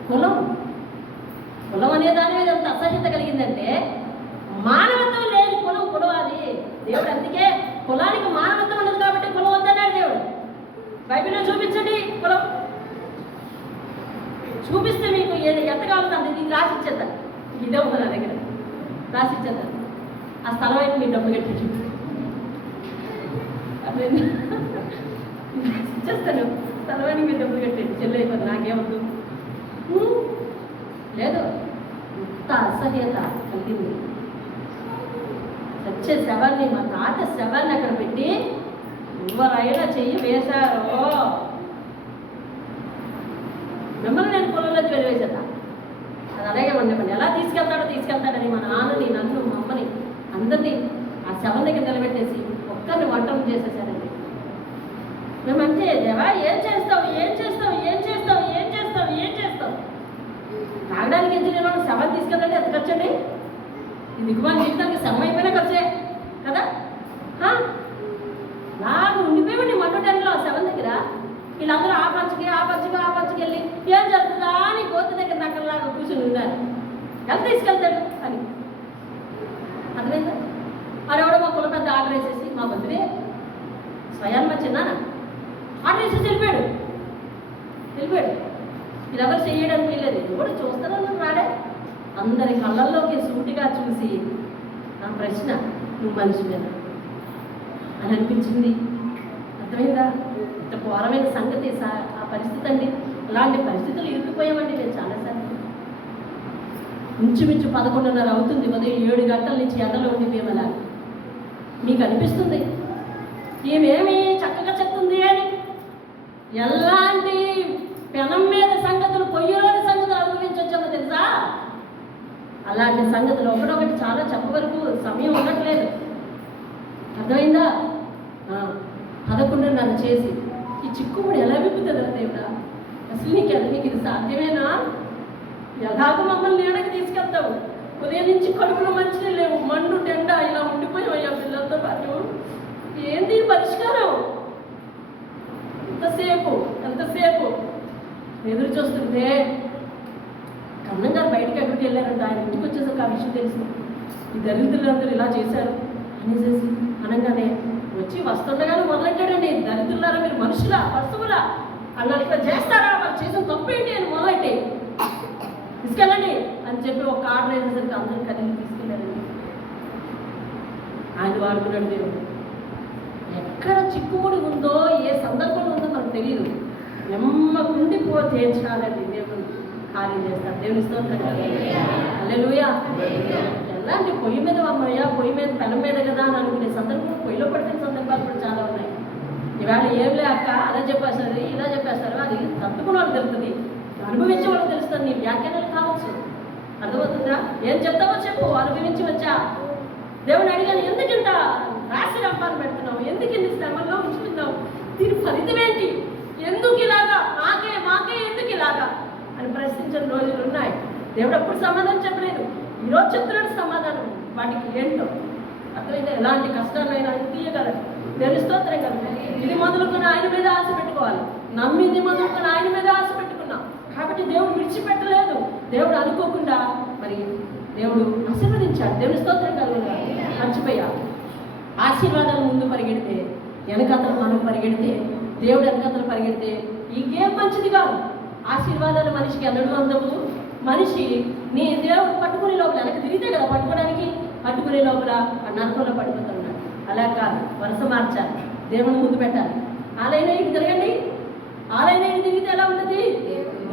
కులం కులం అనే దాని మీద అంత అసహ్యత కలిగిందంటే మానవత్వం లేని కులం కులవాలి దేవుడు. అందుకే కులానికి మానవత్వం ఉండదు కాబట్టి కులం వద్దన్నాడు దేవుడు. బైబిల్లో చూపించండి కులం. చూపిస్తే మీకు ఎంత కావాలంటే ఇది రాసిచ్చేద్దాం. ఇదే ఉంది నా దగ్గర, రాసిచ్చేద్దాం. ఆ స్థలం అయితే మీ డబ్బు కట్టి చూపి ఇచ్చేస్తాను. స్థలమానికి మీరు డబ్బులు కట్టండి, చెల్లి అయిపోతుంది, నాకేమవుతుంది లేదు. ఇంత అసహ్యత కలిగింది. చచ్చే శవాన్ని, మా తాత శవాన్ని అక్కడ పెట్టి ఎవరైనా చెయ్యి వేశారో మిమ్మల్ని నేను పొలంలో వెలివేసేదా. అది అలాగే ఉండేవాడిని. ఎలా తీసుకెళ్తాడని మా నాన్నని, నన్ను, మా అమ్మని అందరినీ ఆ శవం దగ్గర నిలబెట్టేసి ఒక్కరిని వంటలు చేసేసారండి. మేమంటే దేవా ఏం చేస్తావు ఏం చేస్తావు ఏం చేస్తావు ఏం చేస్తావు ఏం చేస్తావు. తాగడానికి ఎందుకు శవం తీసుకెళ్ళండి, ఎంత ఖర్చండి. ఈ దిగుమాన జీవితానికి శవం అయిపోయినా ఖర్చే కదా. నాకు ఉండిపోయి మండు టైంలో ఆ శవం దగ్గర వీళ్ళందరూ ఆ పంచకి వెళ్ళి ఏం జరుగుతుందా అని కోతి దగ్గర నక్కలాగా కూర్చొని ఉన్నారు. ఎలా తీసుకెళ్తాడు అని అర్థమైందా? ఆడెవడో మా కుల పెద్ద ఆర్డర్ వేసేసి, మా బంధువే స్వయాన్ని మా చిన్నాన ఆర్డర్ వేసేసి వెళ్ళిపోయాడు. వీళ్ళెవరు చేయడానికి వీలేదు. ఎవరు చూస్తారో రాడే. అందరి కళ్ళల్లోకి సూటిగా చూసి నా ప్రశ్న, నువ్వు మనిషివేనా అని అనిపించింది. అర్థమైందా? ఇంత ఘోరమైన సంగతి ఆ పరిస్థితి అండి. అలాంటి పరిస్థితులు ఇరుక్కుపోయామండి నేను చాలాసార్లు. ఇంచుమించు 11:30 అవుతుంది. ఉదయం 7 గంటల నుంచి ఎండలో ఉండిపోయాం. అలా మీకు అనిపిస్తుంది ఈమెమి చక్కగా చెప్తుంది అని. ఎలాంటి పెనం మీద సంగతులు, పొయ్యిలోని సంగతులు అలాంటి సంగతులు ఒకటొకటి చాలా చెప్పవరకు సమయం ఉండట్లేదు. అర్థమైందా? 11:30 చేసి ఈ చిక్కుముడి ఎలా విప్పుతుందా దేవుడా? అసలు నీకు ఇది సాధ్యమేనా? ఎలాగ మమ్మల్ని నీడకి తీసుకెళ్తావు? ఉదయం నుంచి కడుపులో మంచిగా లేవు, మండు టెండ ఇలా ఉండిపోయావయ్యా పిల్లలతో పాటు. ఏంది పరిష్కారం? ఎంతసేపు ఎదురు చూస్తుంటే కన్నం గారు బయటకు ఎక్కడికి వెళ్ళారంట. ఆయన ఇంటికి వచ్చేసరికి ఆ విషయం తెలిసింది. ఈ దరిద్రులందరూ ఇలా చేశారు అనేసి అనగానే వచ్చి వస్తుండగానే మొదలెట్టాడండి. దరిద్రులారా, మీరు మనుషులా పశువులా? అన్నారు ఇట్లా చేస్తారా? వాళ్ళు చేసిన తప్పు ఏంటి అని మొదలెట్టి తీసుకెళ్ళండి అని చెప్పి ఒక ఆర్డర్ వేసేసరికి అందరూ కదిలి తీసుకెళ్ళారండి. ఆయన వాడుకున్నాడు దేవుడు. ఎక్కడ చిక్కుముడి ఉందో, ఏ సందర్భంలో ఉందో మనకు తెలియదు. నమ్మకుండిపోతే చాలండి, దేవుడు కార్యం చేస్తారు. దేవుని స్తోత్రం హల్లెలూయా. ఎలాంటి పొయ్యి మీద అమ్మయ్యా, పొయ్యి మీద పెనం మీద కదా అని అనుకునే సందర్భం, పొయ్యిలో పడిన సందర్భాలు కూడా చాలా ఉన్నాయి. ఇవాళ ఏం లేక అలా చెప్పేస్తారు, ఇలా చెప్పేస్తారు. అది తట్టుకున్న వాళ్ళు తెలుస్తుంది, అనుభవించే వాళ్ళు తెలుస్తుంది. నీ వ్యాఖ్యానాలు కావచ్చు, అర్థమవుతుందా? ఏం చెప్తావో చెప్పు, అనుభవించి వచ్చా. దేవుని అడిగాను, ఎందుకింత రాసి రంపాన్ని పెడుతున్నావు? ఎందుకు ఇన్ని శ్రమంలో ఉంచుతున్నావు? దీని ఫలితం ఏంటి? ఎందుకు ఇలాగా? మాకే ఎందుకు ఇలాగా అని ప్రశ్నించిన రోజులు ఉన్నాయి. దేవుడు అప్పుడు సమాధానం చెప్పలేదు, ఈరోజు చెప్తున్నాడు సమాధానం. వాటికి ఏంటో అర్థమైతే ఎలాంటి కష్టాలైనా తీయగలరు. దేవుని స్తోత్రం కదా. ఇది మొదలుకొని ఆయన మీద ఆశ పెట్టుకోవాలి. నమ్మింది మొదలుకొని ఆయన మీద ఆశ పెట్టుకున్నాం కాబట్టి దేవుడు విడిచిపెట్టలేదు. దేవుడు అనుకోకుండా మరి దేవుడు ఆశీర్వదించాడు. దేవుని స్తోత్రం కలుగుగా. మర్చిపోయా, ఆశీర్వాదాలు ముందు పరిగెడితే, వెనకతలు మనం పరిగెడితే, దేవుడు వెనకతలు పరిగెడితే ఇంకేం మంచిది కాదు. ఆశీర్వాదాలు మనిషికి ఎన్నడూ అందవు. మనిషి నీ దేవుడు పట్టుకునే లోపల వెనక తిరిగితే కదా పట్టుకోవడానికి, పట్టుకునే లోపల ఆ నరకంలో పడిపోతున్నాడు. అలా కాదు, వరుస మార్చాలి, దేవుని ముందు పెట్టాలి. ఆలైన ఇటు తిరగండి, ఆలైన ఇటు తిరిగితే ఎలా ఉంటుంది?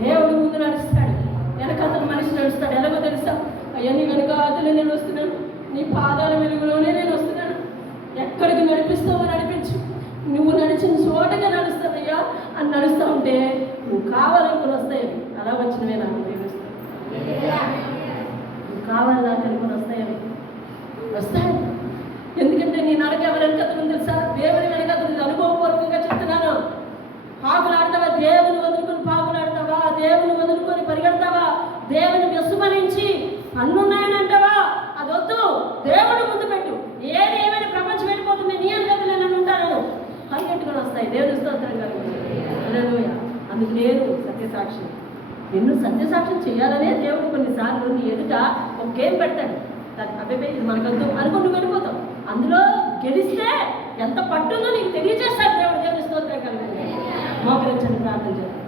దేవుడు ముందు నడుస్తాడు, వెనకతలు మనిషి నడుస్తాడు. ఎలాగో తెలుసా? అయ్యా నీ వెనకాతలే నేను వస్తున్నాను, నీ పాదాల వెలుగులోనే నేను వస్తున్నాను, ఎక్కడికి నడిపిస్తావో నడిపించు, నువ్వు నడిచిన చోటగా నడుస్తావయ్యా అని నడుస్తూ ఉంటే నువ్వు కావాలనుకుని వస్తాయి. అలా వచ్చినవే నాకు తెలుస్తాయి, నువ్వు కావాలా తెలుపుని వస్తాయని వస్తాయి. ఎందుకంటే నీ నడక ఎవరి వెనకతలు తెలుసా? దేవుని వెనకతలు. అనుభవపూర్వకంగా చెప్తున్నాను. పాకులాడతావా? దేవుని వదులుకొని పాకులాడతావా? దేవుని వదులుకొని పరిగెడతావా? దేవుని విస్మరించి అన్నున్నాయని అంటావా? అది వద్దు, దేవుడు ముందు పెట్టు. ఏది ఏమైనా ప్రపంచం వెళ్ళిపోతుంది, నీ అనుగతులు నేను ఉంటాను, పరిగెట్టుకొని వస్తాయి. దేవుని స్తోత్రం కలుగుతుంది. అందుకు నేను సత్యసాక్షి. నిన్ను సత్యసాక్ష్యం చేయాలనే దేవుడు కొన్నిసార్లు నీ ఎదుట ఒక గేమ్ పెడతాడు. అబ్బాయి ఇది మనకొద్దు అనుకుని నువ్వు వెళ్ళిపోతావు. అందులో గెలిస్తే ఎంత పట్టుందో నీకు తెలియజేస్తాడు దేవుడు. దేవుని స్తోత్రం కలుగుతుంది. మోకరించండి, ప్రార్థన చేయాలి.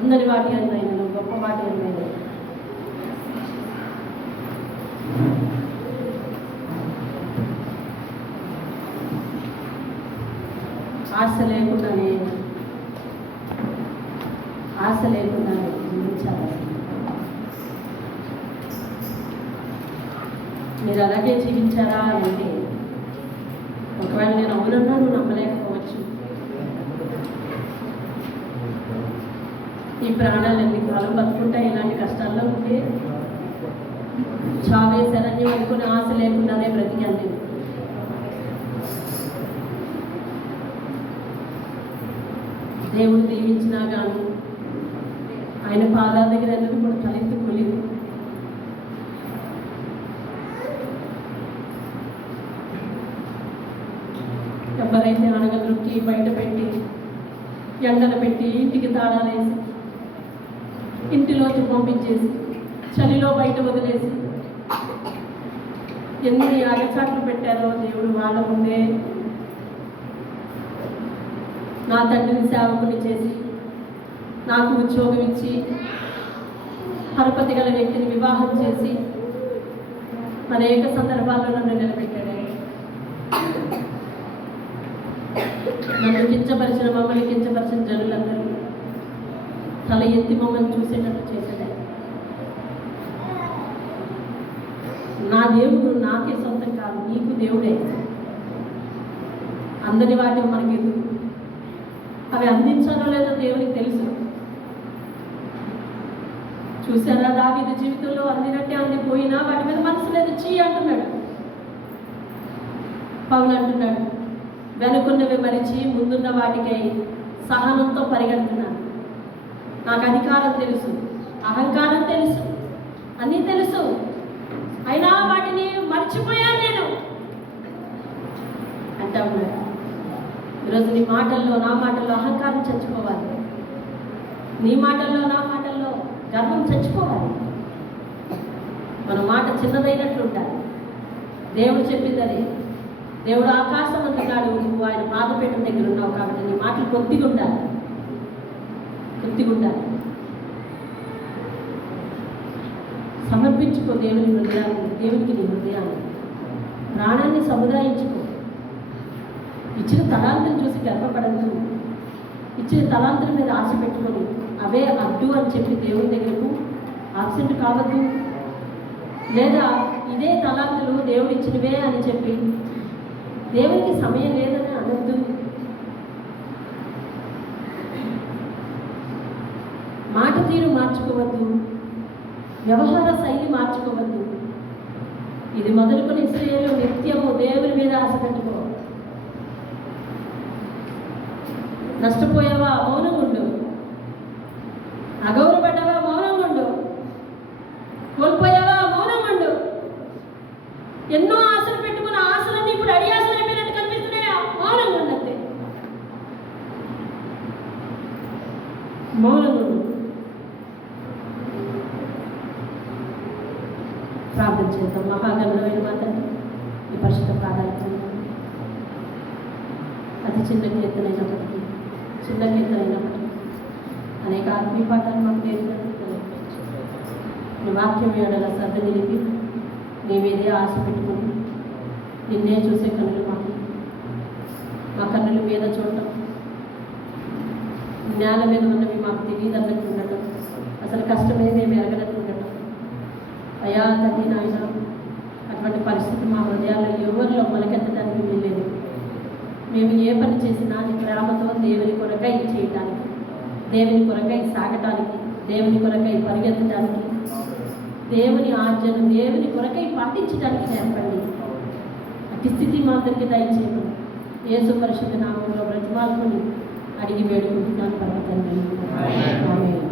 అందరి వాటి అన్నైనా గొప్ప వాటి అన్నైనా ఆశ లేకుండానే జీవించాలి. మీరు అలాగే జీవించారా అంటే ఒకవేళ నేను అవునన్నా నువ్వు నమ్మలేకపోవచ్చు. ఈ ప్రాణాలు ఎన్ని కాలం బతుకుంటాయి ఇలాంటి కష్టాల్లో ఉంటే? చావే శరణ్యం అనుకుని ఆశ లేకుండానే బ్రతికాను. దేవుడు దీవించినా కానీ ఆయన పాదాల దగ్గర ఎందుకు కూడా తలెత్తుకోలేదు. ఎవరైతే అనగదొక్కి బయట పెట్టి, ఎండలు పెట్టి, ఇంటికి తాళాలేసి, ఇంటిలోకి పంపించేసి, చలిలో బయట వదిలేసి ఎన్ని అగచాట్లు పెట్టారో దేవుడు వాళ్ళ ముందే నా తండ్రిని సేవకుని చేసి, నాకు ఉద్యోగం ఇచ్చి, పరపతి గల వ్యక్తిని వివాహం చేసి అనేక సందర్భాల్లో నన్ను నిలబెట్టాడు. నన్ను కించపరిచిన, మమ్మల్ని కించపరిచిన జనులందరూ తల ఎత్తి మమ్మల్ని చూసేటట్టు చేశాడు. నా దేవుడు నాకే సొంతం కాదు, నీకు దేవుడే. అందరి వాటి మనకి ఎదురు అవి అందించాలో లేదో దేవునికి తెలుసు. చూసారా, దావీదు జీవితంలో అందినట్టే అందిపోయినా వాటి మీద మనసు లేదు, చీ అంటున్నాడు. పౌలు అంటున్నాడు, వెనుకున్నవి మరిచి ముందున్న వాటికై సహనంతో పరిగెడుతున్నాను. నాకు అధికారం తెలుసు, అహంకారం తెలుసు, అన్నీ తెలుసు, అయినా వాటిని మర్చిపోయాను నేను అంటా ఉన్నాడు. ఈరోజు నీ మాటల్లో, నా మాటల్లో అహంకారం చచ్చిపోవాలి. నీ మాటల్లో, నా మాటల్లో గర్వం చచ్చిపోవాలి. మన మాట చిన్నదైనట్లు ఉండాలి. దేవుడు చెప్పింది అదే. దేవుడు ఆకాశం అంటున్నాడు, నువ్వు ఆయన పాదపీఠం దగ్గర ఉన్నావు కాబట్టి నీ మాటలు కొద్దిగా ఉండాలి, కొద్దిగా ఉండాలి. సమర్పించుకో దేవుని హృదయాన్ని, దేవునికి నీ హృదయాన్ని, ప్రాణాన్ని సముదాయించుకో. ఇచ్చిన తలాంతులు చూసి గర్వపడద్దు, ఇచ్చిన తలాంతుల మీద ఆశ పెట్టుకొని అవే అడ్డు అని చెప్పి దేవుని దగ్గరకు ఆబ్సెంట్ కావద్దు. లేదా ఇదే తలాంతులు దేవుడు ఇచ్చినవే అని చెప్పి దేవునికి సమయం లేదని అనొద్దు. మాట తీరు మార్చుకోవద్దు, వ్యవహార శైలి మార్చుకోవద్దు. ఇది మొదలుకొని ఇశ్రాయేలు నిత్యము దేవుని మీద ఆశ పెట్టుకో. నష్టపోయావా, మౌనంగా ఉండు. అగౌరవపడ్డావా, మౌనంగా ఉండు. కోల్పోయావా, మౌనంగా ఉండు. ఎన్నో ఆశలు పెట్టుకున్న ఆశలన్నీ ఇప్పుడు అడియాసలు అయిపోయినట్టు కనిపిస్తున్నాయా, మౌనంగా ఉండంతే, మౌనంగా ఉండు. ప్రార్థన చేద్దాం. మహాగణమైన మా తండ్రి, ఈ పరిశుద్ధ ప్రాధాన్యత అతి చిన్న కీర్తన అయినప్పటికీ, చిన్న కీర్తన అయినప్పటికీ అనేక ఆత్మీయ పాఠాలు మాకు నేర్పారు. నీ వాక్యం ఏడల శ్రద్ధ నిలిపి నీ మీదే ఆశ పెట్టుకుని నిన్నే చూసే కన్నులు మాకు, మా కన్నుల మీద చూడటం, నేల మీద ఉన్నవి మాకు తెలియదు అన్నట్టు ఉండటం, అసలు కష్టమే మేము ఎరగనట్టు ఉండటం. అయా తండ్రి నాయన, అటువంటి పరిస్థితి మా హృదయాల్లో ఎవరిలో మొలకెత్తడానికి వీల్లేదు. మేము ఏ పని చేసినా నీ ప్రేమతో దేవుని కొరకై చేయటానికి, దేవుని కొరకై సాగటానికి, దేవుని కొరకై పరిగెత్తడానికి, దేవుని ఆజ్ఞను దేవుని కొరకై పాటించడానికి నేర్పండి. అతి స్థితి మా అందరికీ దయచేయమని యేసు పరిశుద్ధ నామంలో బ్రతిమాలుకొని అడిగి వేడుకుంటున్నాను పర్వతండి. ఆమేన్.